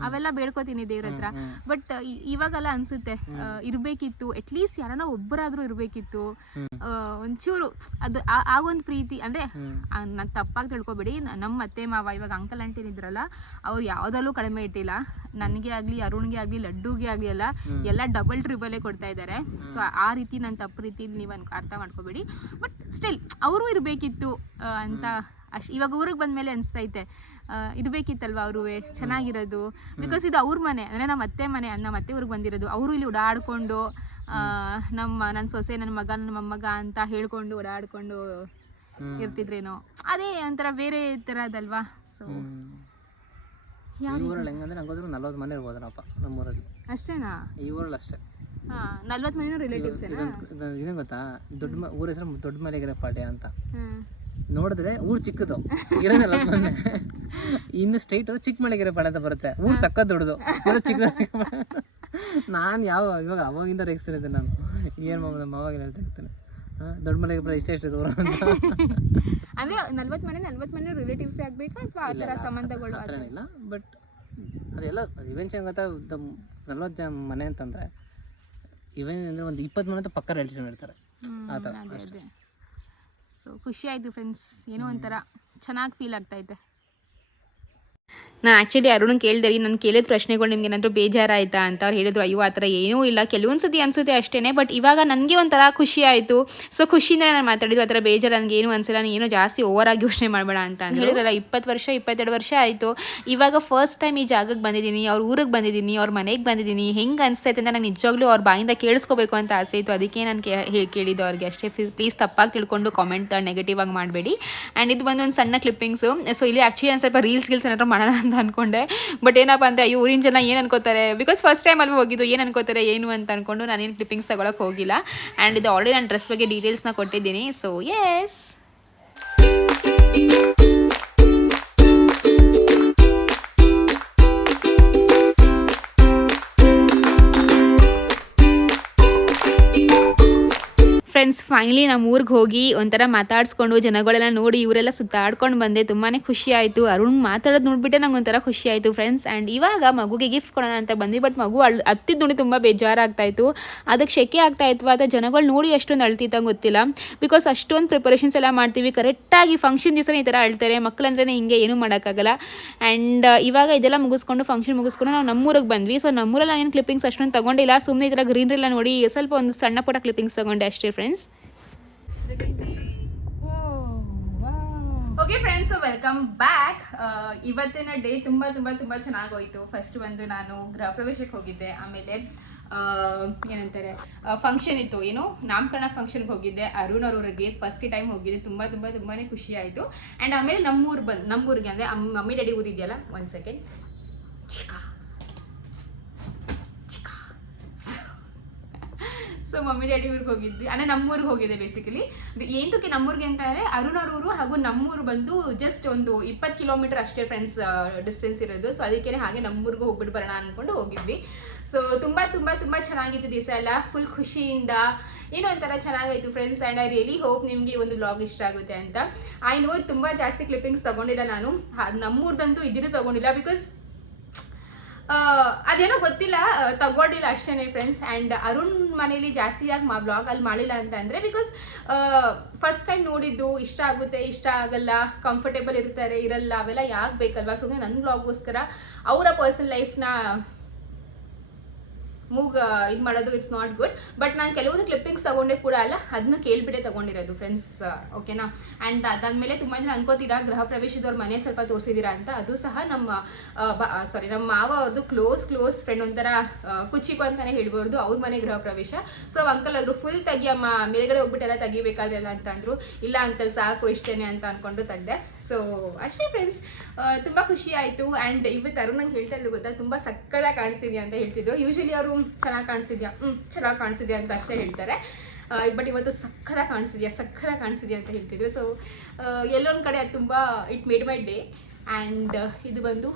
ಅವೆಲ್ಲ ಬೇಡ್ಕೋತೀನಿ ದೇವ್ರ ಹತ್ರ. ಬಟ್ ಇವಾಗೆಲ್ಲ ಅನ್ಸುತ್ತೆ. ಇರಬೇಕಿತ್ತು. ಅಟ್ಲೀಸ್ಟ್ ಯಾರನ್ನ ಒಬ್ಬರಾದ್ರೂ ಇರ್ಬೇಕಿತ್ತು. ಒಂಚೂರು ಅದು ಆ- ಒಂದು ಪ್ರೀತಿ. ಅಂದ್ರೆ ನಾನು ತಪ್ಪಾಗಿ ತಿಳ್ಕೊಬೇಡಿ. ನಮ್ಮ ಅತ್ತೆ ಮಾವ ಇವಾಗ ಅಂಕಲ್ ಆಂಟಿ ಇದ್ರಲ್ಲ ಅವ್ರು ಯಾವ್ದಲ್ಲೂ ಕಡಿಮೆ ಇಟ್ಟಿಲ್ಲ. ನನಗೆ ಆಗಲಿ ಅರುಣ್ಗೆ ಆಗಲಿ ಲಡ್ಡುಗೆ ಆಗಲಿ ಎಲ್ಲ ಎಲ್ಲ ಡಬಲ್ ಟ್ರಿಬಲೇ ಕೊಡ್ತಾ ಇದ್ದಾರೆ ಸೊ ಆ ರೀತಿ ನನ್ನ ತಪ್ಪು ರೀತಿ ನೀವು ಅನ್ಕ ಅರ್ಥ ಮಾಡ್ಕೋಬೇಡಿ. ಬಟ್ ಸ್ಟಿಲ್ ಅವರು ಇರಬೇಕಿತ್ತು ಅಂತ ಅಷ್ಟು ಇವಾಗ ಊರಿಗೆ ಬಂದಮೇಲೆ ಅನಿಸ್ತೈತೆ. ಇರಬೇಕಿತ್ತಲ್ವ ಅವರು ಚೆನ್ನಾಗಿರೋದು. ಬಿಕಾಸ್ ಇದು ಅವ್ರ ಮನೆ ಅಂದರೆ ನಮ್ಮ ಅತ್ತೆ ಮನೆ ನಮ್ಮ ಅತ್ತೆ ಊರಿಗೆ ಬಂದಿರೋದು. ಅವರು ಇಲ್ಲಿ ಓಡಾಡ್ಕೊಂಡು ನಮ್ಮ ನನ್ನ ಸೊಸೆ ನನ್ನ ಮಗ ನನ್ನ ಮೊಮ್ಮಗ ಅಂತ ಹೇಳ್ಕೊಂಡು ಓಡಾಡ್ಕೊಂಡು ಇರ್ತಿದ್ರೇನೋ. ಅದೇ ಒಂಥರ ಬೇರೆ ತರದಲ್ವಾ? ಸೊ ಊರಲ್ಲಿ ಹೆಂಗಂದ್ರೆ ನಂಗೋದ್ರು ನಲ್ವತ್ತು ಮನೆ ಇರ್ಬೋದನಪ್ಪ ನಮ್ಮೂರಲ್ಲಿ. ಅಷ್ಟೇನಾ? ಈ ಊರಲ್ಲಿ ಅಷ್ಟೇ. ಹಾಂ ನಲ್ವತ್ತು ಮಂದಿನೂ ರಿಲೇಟಿವ್ಸ್ ಇದೇನು ಗೊತ್ತಾ? ದೊಡ್ಡ ಊರ ಹೆಸರು ದೊಡ್ಡ ಮಲೆಗೆರೆ ಪಾಡ್ಯ ಅಂತ. ನೋಡಿದ್ರೆ ಊರ್ ಚಿಕ್ಕದು. ಇರೋದಲ್ಲ ಮೊನ್ನೆ. ಇನ್ನು ಸ್ಟ್ರೈಟ್ ಚಿಕ್ಕ ಮಳೆಗೆರೆ ಪಾಡ್ಯ ಅಂತ ಬರುತ್ತೆ. ಊರ್ ಸಕ್ಕ ದೊಡ್ಡದು. ಚಿಕ್ಕ ನಾನ್ ಯಾವ ಇವಾಗ ಅವಾಗಿಂದ ರೇಗಿಸ್ತಿರೋದು ನಾನು. ಏನು ಮಾಡೋದು ಅವಾಗ ಹೇಳ್ತಾ ಇರ್ತೀನಿ. ದೊಡ್ಡ ಮನೆಗೆ ಪಾಡ್ಯ ಇಷ್ಟ ಇಷ್ಟು ದೂರ ಅಂತ. ಅಂದ್ರೆ ನಲ್ವತ್ತು ಮನೆ ನಲ್ವತ್ತು ಮನೆ ರಿಲೇಟಿವ್ಸ್ ಆಗ್ಬೇಕಾ ಅಥವಾ ಆ ಥರ ಸಂಬಂಧಗಳು ಆ ಥರ ಇಲ್ಲ ಬಟ್ ಅದೆಲ್ಲ ಇವೆಂಟ್ ಹೆಂಗತ್ತ ನಲ್ವತ್ತು ಜನ ಮನೆ ಅಂತಂದ್ರೆ ಇವೆನ್ ಅಂದ್ರೆ ಒಂದು ಇಪ್ಪತ್ತು ಮನೆ ಅಂತ ಪಕ್ಕ ರಿಲೇಟಿವ್ ಇರ್ತಾರೆ. ಆ ಥರ ಸೊ ಖುಷಿ ಆಯ್ತು ಫ್ರೆಂಡ್ಸ್ ಏನೋ ಒಂಥರ ಚೆನ್ನಾಗಿ ಫೀಲ್ ಆಗ್ತೈತೆ ನಾನು ಆ್ಯಕ್ಚುಲಿ ಅರುಣ್ ಕೇಳಿದೆ ರೀ ನಾನು ಕೇಳಿದ ಪ್ರಶ್ನೆಗಳು ನಿಮ್ಗೆ ಏನಾದರೂ ಬೇಜಾರಾಯ್ತಾ? ಅಂತ ಅವ್ರು ಹೇಳಿದ್ರು ಅಯ್ಯೋ ಆ ಥರ ಏನೂ ಇಲ್ಲ. ಕೆಲವೊಂದು ಸತಿ ಅನಿಸುತ್ತೆ ಅಷ್ಟೇ ಬಟ್ ಇವಾಗ ನನಗೆ ಒಂಥರ ಖುಷಿ ಆಯಿತು. ಸೊ ಖುಷಿಯಿಂದ ನಾನು ಮಾತಾಡಿದ್ದು ಆ ಥರ ಬೇಜಾರು ನನಗೆ ಏನು ಅನಿಸಿಲ್ಲ ನಾನು ಏನೋ ಜಾಸ್ತಿ ಓವರ್ ಆಗಿ ಯೋಚನೆ ಮಾಡಬೇಡ ಅಂತ. ಹೇಳಿದ್ರಲ್ಲ ಇಪ್ಪತ್ತು ವರ್ಷ ಇಪ್ಪತ್ತೆರಡು ವರ್ಷ ಆಯಿತು. ಇವಾಗ ಫಸ್ಟ್ ಟೈಮ್ ಈ ಜಾಗಕ್ಕೆ ಬಂದಿದ್ದೀನಿ ಅವ್ರ ಊರಿಗೆ ಬಂದಿದ್ದೀನಿ ಅವ್ರ ಮನೆಗೆ ಬಂದಿದ್ದೀನಿ ಹೆಂಗೆ ಅನಿಸ್ತೈತೆ ಅಂತ ನಂಗೆ ನಿಜವಾಗ್ಲೂ ಅವ್ರ ಬಾಯಿಂದ ಕೇಳಿಸ್ಕೋಬೇಕು ಅಂತ ಆಸೆ ಇತ್ತು. ಅದಕ್ಕೆ ನಾನು ಕೇಳಿದ್ದು ಅವ್ರಿಗೆ ಅಷ್ಟೇ. ಪ್ಲೀಸ್ ತಪ್ಪಾಗಿ ತಿಳ್ಕೊಂಡು ಕಾಮೆಂಟ್ ನೆಗೆಟಿವ್ ಆಗಿ ಮಾಡಬೇಡಿ. ಆ್ಯಂಡ್ ಇದು ಬಂದು ಒಂದು ಸಣ್ಣ ಕ್ಲಿಪ್ಪಿಂಗ್ಸು ಸೊ ಇಲ್ಲಿ ಆ್ಯಕ್ಚುಲಿ ನಾನು ಸ್ವಲ್ಪ ರೀಲ್ಸ್ ಗಿಲ್ಸ್ ಏನಾದ್ರು ಮಾಡೋಣ ಅಂತ ಅಂದ್ಕೊಂಡೆ ಬಟ್ ಏನಪ್ಪ ಅಂದರೆ, ಅಯ್ಯೋ, ಊರಿನ ಜನ ಏನು ಅನ್ಕೋತಾರೆ? ಬಿಕಾಸ್ ಫಸ್ಟ್ ಟೈಮ್ ಅಲ್ಲಿ ಹೋಗಿದ್ದು, ಏನು ಅನ್ಕೋತಾರೆ, ಏನು ಅಂತ ಅಂದ್ಕೊಂಡು ನಾನೇನು ಕ್ಲಿಪ್ಪಿಂಗ್ಸ್ ತಗೊಳಕ್ಕೆ ಹೋಗಿಲ್ಲ. ಆ್ಯಂಡ್ ಇದು ಆಲ್ರೆಡಿ ನಾನು ಡ್ರೆಸ್ ಬಗ್ಗೆ ಡೀಟೇಲ್ಸ್ನ ಕೊಟ್ಟಿದ್ದೀನಿ. ಸೊ ಎಸ್ ಫ್ರೆಂಡ್ಸ್ ಫೈನಲಿ ನಮ್ಮ ಊರಿಗೆ ಹೋಗಿ ಒಂಥರ ಮಾತಾಡಿಸ್ಕೊಂಡು ಜನಗಳೆಲ್ಲ ನೋಡಿ ಇವರೆಲ್ಲ ಸುತ್ತಾಡ್ಕೊಂಡು ಬಂದೆ. ತುಂಬಾ ಖುಷಿ ಆಯಿತು. ಅರುಣ್ ಮಾತಾಡೋದು ನೋಡಿಬಿಟ್ಟೆ ನಂಗೆ ಒಂಥರ ಖುಷಿ ಆಯಿತು ಫ್ರೆಂಡ್ಸ್ ಆ್ಯಂಡ್ ಇವಾಗ ಮಗುಗೆ ಗಿಫ್ಟ್ ಕೊಡೋಣ ಅಂತ ಬಂದ್ವಿ. ಬಟ್ ಮಗು ಅಳ್ ಹತ್ತಿದ್ದು ನೋಡಿ ತುಂಬ ಬೇಜಾರಾಗ್ತಾಯಿತ್ತು ಅದಕ್ಕೆ ಶೆಕೆ ಆಗ್ತಾಯಿತ್ತು ಅಥವಾ ಜನಗಳು ನೋಡಿ ಅಷ್ಟೊಂದು ಅಳ್ತಿತ್ತ ಗೊತ್ತಿಲ್ಲ. ಬಿಕಾಸ್ ಅಷ್ಟೊಂದು ಪ್ರಿಪರೇಷನ್ಸ್ ಎಲ್ಲ ಮಾಡ್ತೀವಿ. ಕರೆಕ್ಟಾಗಿ ಫಂಕ್ಷನ್ ದಿವಸ ಈ ಥರ ಅಳ್ತಾರೆ. ಮಕ್ಕಳಂದ್ರೆ ಹಿಂಗೆ ಏನೂ ಮಾಡೋಕ್ಕಾಗಲ್ಲ. ಆ್ಯಂಡ್ ಇವಾಗ ಇದೆಲ್ಲ ಮುಗಿಸ್ಕೊಂಡು ಫಂಕ್ಷನ್ ಮುಗಿಸ್ಕೊಂಡು ನಾವು ನಮ್ಮೂರಿಗೆ ಬಂದ್ವಿ. ಸೊ ನಮ್ಮೂರಲ್ಲಿ ಏನು ಕ್ಲಿಪ್ಪಿಂಗ್ಸ್ ಅಷ್ಟೊಂದು ತೊಗೊಂಡಿಲ್ಲ. ಸುಮ್ಮನೆ ಈ ಥರ ಗ್ರೀನ್ರೆಲ್ಲ ನೋಡಿ ಸ್ವಲ್ಪ ಒಂದು ಸಣ್ಣ ಪುಟ್ಟ ಕ್ಲಿಪ್ಪಿಂಗ್ಸ್ ತೊಗೊಂಡೆ ಅಷ್ಟೇ friends okay friends welcome back ಇವತ್ತಿನ ಡೇ ತುಂಬ ತುಂಬ ತುಂಬ ಚೆನ್ನಾಗೋಯ್ತು. ಫಸ್ಟ್ ಬಂದು ನಾನು ಗೃಹ ಪ್ರವೇಶಕ್ಕೆ ಹೋಗಿದ್ದೆ. ಆಮೇಲೆ ಏನಂತಾರೆ ಫಂಕ್ಷನ್ ಇತ್ತು. ಏನು? ನಾಮಕರಣ ಫಂಕ್ಷನ್ಗೆ ಹೋಗಿದ್ದೆ. ಅರುಣ್ ಅವ್ರಿಗೆ ಫಸ್ಟ್ ಟೈಮ್ ಹೋಗಿದ್ದೆ. ತುಂಬ ತುಂಬ ತುಂಬಾ ಖುಷಿ ಆಯಿತು. ಆ್ಯಂಡ್ ಆಮೇಲೆ ನಮ್ಮೂರು ಬಂದು, ನಮ್ಮೂರಿಗೆ ಅಂದರೆ ಮಮ್ಮಿ ಡ್ಯಾಡಿ ಊರಿದೆಯಲ್ಲ? ಒಂದು ಸೆಕೆಂಡ್ ಚಿಕಾ ಸೊ ಮಮ್ಮಿ ಡ್ಯಾಡಿ ಊರಿಗೆ ಹೋಗಿದ್ವಿ. ಅಂದರೆ ನಮ್ಮೂರಿಗೆ ಹೋಗಿದೆ ಬೇಸಿಕಲಿ ಏನಕ್ಕೆ ನಮ್ಮೂರಿಗೆ ಅಂತ ಅಂದರೆ ಅರುಣ್ ಹಾಗೂ ನಮ್ಮೂರು ಬಂದು ಜಸ್ಟ್ ಒಂದು ಇಪ್ಪತ್ತು ಕಿಲೋಮೀಟರ್ ಅಷ್ಟೇ ಫ್ರೆಂಡ್ಸ್ ಡಿಸ್ಟೆನ್ಸ್ ಇರೋದು. ಸೊ ಅದಕ್ಕೆ ಹಾಗೆ ನಮ್ಮೂರಿಗೆ ಹೋಗ್ಬಿಟ್ಟು ಬರೋಣ ಅನ್ಕೊಂಡು ಹೋಗಿದ್ವಿ. ಸೊ ತುಂಬ ತುಂಬ ತುಂಬ ಚೆನ್ನಾಗಿತ್ತು ದಿವಸ ಎಲ್ಲ. ಫುಲ್ ಖುಷಿಯಿಂದ. ಏನೋ ಒಂಥರ ಚೆನ್ನಾಗಾಯ್ತು friends and I really hope ನಿಮಗೆ ಒಂದು ಬ್ಲಾಗ್ ಇಷ್ಟ ಆಗುತ್ತೆ ಅಂತ. ಐ ನೋ ತುಂಬ ಜಾಸ್ತಿ ಕ್ಲಿಪ್ಪಿಂಗ್ಸ್ ತೊಗೊಂಡಿಲ್ಲ ನಾನು. ನಮ್ಮೂರ್ದಂತೂ ಇದ್ದಿದ್ದು ತೊಗೊಂಡಿಲ್ಲ ಬಿಕಾಸ್ ಅದೇನೋ ಗೊತ್ತಿಲ್ಲ ತಗೊಂಡಿಲ್ಲ ಅಷ್ಟೇನೆ ಫ್ರೆಂಡ್ಸ್ ಆ್ಯಂಡ್ ಅರುಣ್ ಮನೇಲಿ ಜಾಸ್ತಿಯಾಗಿ ಮಾ ಬ್ಲಾಗ್ ಅಲ್ಲಿ ಮಾಡಿಲ್ಲ ಅಂತ ಅಂದರೆ ಬಿಕಾಸ್ ಫಸ್ಟ್ ಟೈಮ್ ನೋಡಿದ್ದು ಇಷ್ಟ ಆಗುತ್ತೆ, ಇಷ್ಟ ಆಗಲ್ಲ ಕಂಫರ್ಟೇಬಲ್ ಇರ್ತಾರೆ, ಇರಲ್ಲ, ಅವೆಲ್ಲ ಯಾಕೆ ಬೇಕಲ್ವಾ? ಸುಮ್ಮನೆ ನನ್ನ ಬ್ಲಾಗ್ಗೋಸ್ಕರ ಅವರ ಪರ್ಸನಲ್ ಲೈಫ್ನ ಮೂಗ್ ಇದು ಮಾಡೋದು ಇಟ್ಸ್ ನಾಟ್ ಗುಡ್ ಬಟ್ ನಾನು ಕೆಲವೊಂದು ಕ್ಲಿಪ್ಪಿಂಗ್ಸ್ ತಗೊಂಡೆ ಕೂಡ ಅಲ್ಲ ಅದನ್ನ ಕೇಳ್ಬಿಟ್ಟೆ ತಗೊಂಡಿರೋದು ಫ್ರೆಂಡ್ಸ್ ಓಕೆನಾ ಆ್ಯಂಡ್ ಅದಾದಮೇಲೆ ತುಂಬ ಜನ ಅನ್ಕೋತೀರಾ, ಗೃಹ ಪ್ರವೇಶದವ್ರ ಮನೆ ಸ್ವಲ್ಪ ತೋರಿಸಿದ್ದೀರಾ ಅಂತ? ಅದು ಸಹ ನಮ್ಮ ಸಾರಿ ನಮ್ಮ ಮಾವ ಅವ್ರದ್ದು ಕ್ಲೋಸ್ ಕ್ಲೋಸ್ ಫ್ರೆಂಡ್ ಒಂಥರ ಕುಚ್ಚಿಕು ಅಂತಾನೆ ಹೇಳ್ಬೋದು, ಅವ್ರ ಮನೆ ಗೃಹ ಪ್ರವೇಶ. ಸೊ ಅಂಕಲ್ ಅವರು ಫುಲ್ ತೆಗಿಯಮ್ಮ ಮೇಲ್ಗಡೆ ಹೋಗ್ಬಿಟ್ಟೆಲ್ಲ ತೆಗಿಬೇಕಾದ್ರೆಲ್ಲ ಅಂತ ಅಂದರು ಇಲ್ಲ ಅಂಕಲ್ ಸಾಕು, ಇಷ್ಟೇನೆ ಅಂತ ಅಂದ್ಕೊಂಡು ತೆಗ್ದೆ. ಸೊ ಅಷ್ಟೇ ಫ್ರೆಂಡ್ಸ್ ತುಂಬ ಖುಷಿ ಆಯಿತು ಆ್ಯಂಡ್ ಇವತ್ತು ಅರುಣ್ ನಂಗೆ ಹೇಳ್ತಾ ಇದ್ರು ಗೊತ್ತಾ? ತುಂಬ ಸಕ್ಕದಾಗಿ ಕಾಣಿಸ್ತಿದ್ಯಾ ಅಂತ ಹೇಳ್ತಿದ್ರು. ಯೂಶಲಿ ಅವರು ಚೆನ್ನಾಗಿ ಕಾಣಿಸಿದ್ಯಾ ಹ್ಞೂ ಚೆನ್ನಾಗಿ ಕಾಣಿಸಿದ್ಯಾ ಅಂತ ಅಷ್ಟೇ ಹೇಳ್ತಾರೆ. ಬಟ್ ಇವತ್ತು ಸಕ್ಕದಾಗಿ ಕಾಣಿಸಿದ್ಯಾ ಸಕ್ಕದಾಗಿ ಕಾಣಿಸಿದ್ಯಾ ಅಂತ ಹೇಳ್ತಿದ್ರು. ಸೊ ಎಲ್ಲೊಂದು ಕಡೆ ಅದು ತುಂಬ it made my day and ಇದು ಬಂದು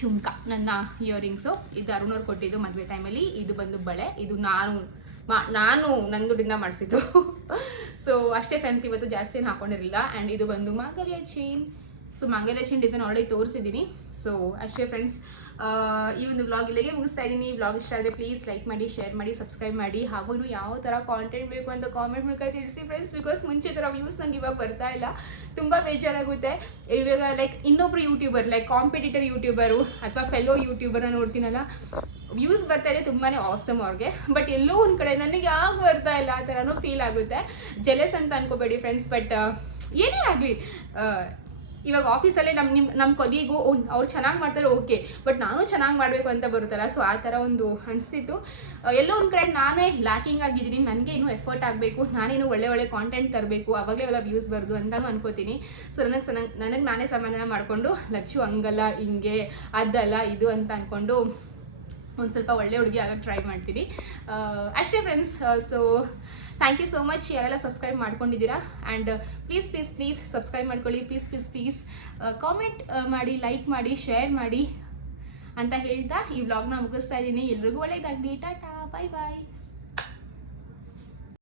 ಝುಮ್ಕಾ ನನ್ನ ಇಯರಿಂಗ್ಸು ಇದು ಅರುಣ್ ಅವ್ರು ಕೊಟ್ಟಿದ್ದು ಮದುವೆ ಟೈಮಲ್ಲಿ ಇದು ಬಂದು ಬಳೆ. ಇದು ನಾನು ಮಾ, ನಾನು ನನ್ನ ದುಡ್ಡಿಂದ ಮಾಡಿಸಿದ್ದು. ಸೊ ಅಷ್ಟೇ ಫ್ರೆಂಡ್ಸ್ ಇವತ್ತು ಜಾಸ್ತಿ ಏನು ಹಾಕೊಂಡಿರಲಿಲ್ಲ. ಆ್ಯಂಡ್ ಇದು ಬಂದು ಮಾಂಗಲ್ಯ ಚೈನ್ ಸೊ ಮಾಂಗಲ್ಯ ಚೈನ್ ಡಿಸೈನ್ ಆಲ್ರೆಡಿ ತೋರಿಸಿದ್ದೀನಿ. ಸೊ ಅಷ್ಟೇ ಫ್ರೆಂಡ್ಸ್ ಈ ಒಂದು ವ್ಲಾಗ್ ಇಲ್ಲಿಗೆ ಮುಗಿಸ್ತಾ ಇದ್ದೀನಿ ವ್ಲಾಗ್ ಇಷ್ಟ ಆದರೆ ಪ್ಲೀಸ್ ಲೈಕ್ ಮಾಡಿ ಶೇರ್ ಮಾಡಿ ಸಬ್ಸ್ಕ್ರೈಬ್ ಮಾಡಿ. ಹಾಗೂ ಯಾವ ಥರ ಕಾಂಟೆಂಟ್ ಬೇಕು ಅಂತ ಕಾಮೆಂಟ್ ಮೂಲಕ ತಿಳಿಸಿ ಫ್ರೆಂಡ್ಸ್ ಬಿಕಾಸ್ ಮುಂಚೆ ಥರ ವ್ಯೂಸ್ ನಂಗೆ ಇವಾಗ ಬರ್ತಾ ಇಲ್ಲ. ತುಂಬ ಬೇಜಾರಾಗುತ್ತೆ. ಇವಾಗ ಲೈಕ್ ಇನ್ನೊಬ್ರು ಯೂಟ್ಯೂಬರ್ ಲೈಕ್ ಕಾಂಪಿಟೇಟರ್ ಯೂಟ್ಯೂಬರು ಅಥವಾ ಫೆಲೋ ಯೂಟ್ಯೂಬರ್ನ ನೋಡ್ತೀನಲ್ಲ ವ್ಯೂಸ್ ಬರ್ತಾ ಇದೆ ತುಂಬಾ ಆಸಮ್ ಅವ್ರಿಗೆ. ಬಟ್ ಎಲ್ಲೋ ಒಂದು ಕಡೆ ನನಗೆ ಯಾಕೆ ಬರ್ತಾ ಇಲ್ಲ ಆ ಥರನೂ ಫೀಲ್ ಆಗುತ್ತೆ. ಜೆಲೆಸ್ ಅಂತ ಅನ್ಕೋಬೇಡಿ ಫ್ರೆಂಡ್ಸ್ ಬಟ್ ಏನೇ ಆಗಲಿ ಇವಾಗ ಆಫೀಸಲ್ಲೇ ನಮ್ಮ ನಿಮ್ಮ ನಮ್ಮ ಕೊಲಿಗೂ ಅವ್ರು ಚೆನ್ನಾಗಿ ಮಾಡ್ತಾರೆ ಓಕೆ ಬಟ್ ನಾನು ಚೆನ್ನಾಗಿ ಮಾಡಬೇಕು ಅಂತ ಬರುತ್ತಲ್ಲ ಸೊ ಆ ಥರ ಒಂದು ಅನಿಸ್ತಿತ್ತು. ಎಲ್ಲೋ ಒಂದು ಕಡೆ ನಾನೇ ಲ್ಯಾಕಿಂಗ್ ಆಗಿದ್ದೀನಿ, ನನಗೆ ಇನ್ನೂ ಎಫರ್ಟ್ ಆಗಬೇಕು ನಾನೇನು ಒಳ್ಳೆ ಒಳ್ಳೆ ಕಾಂಟೆಂಟ್ ತರಬೇಕು, ಅವಾಗಲೇ ಎಲ್ಲ ವ್ಯೂಸ್ ಬರೋದು ಅಂತಲೂ ಅನ್ಕೋತೀನಿ. ಸೊ ನನಗೆ ಸನ, ನನಗೆ ನಾನೇ ಸಮಾಧಾನ ಮಾಡಿಕೊಂಡು, ಲಚ್ಚು ಹಂಗಲ್ಲ ಹಿಂಗೆ, ಅದಲ್ಲ, ಇದು ಅಂತ ಅಂದ್ಕೊಂಡು ಒಂದು ಸ್ವಲ್ಪ ಒಳ್ಳೆ ಹುಡುಗಿ ಆಗೋಕ್ಕೆ ಟ್ರೈ ಮಾಡ್ತೀನಿ. ಅಷ್ಟೇ friends so thank you so much ಯಾರೆಲ್ಲ ಸಬ್ಸ್ಕ್ರೈಬ್ ಮಾಡ್ಕೊಂಡಿದ್ದೀರಾ? And please please please subscribe ಮಾಡ್ಕೊಳ್ಳಿ. ಪ್ಲೀಸ್ ಪ್ಲೀಸ್ ಪ್ಲೀಸ್ ಕಾಮೆಂಟ್ ಮಾಡಿ ಲೈಕ್ ಮಾಡಿ ಶೇರ್ ಮಾಡಿ ಅಂತ ಹೇಳ್ತಾ ಈ ವ್ಲಾಗ್ನ ಮುಗಿಸ್ತಾ ಇದ್ದೀನಿ. ಎಲ್ರಿಗೂ ಒಳ್ಳೆಯದಾಗಲಿ ಟಾಟಾ ಬಾಯ್ ಬಾಯ್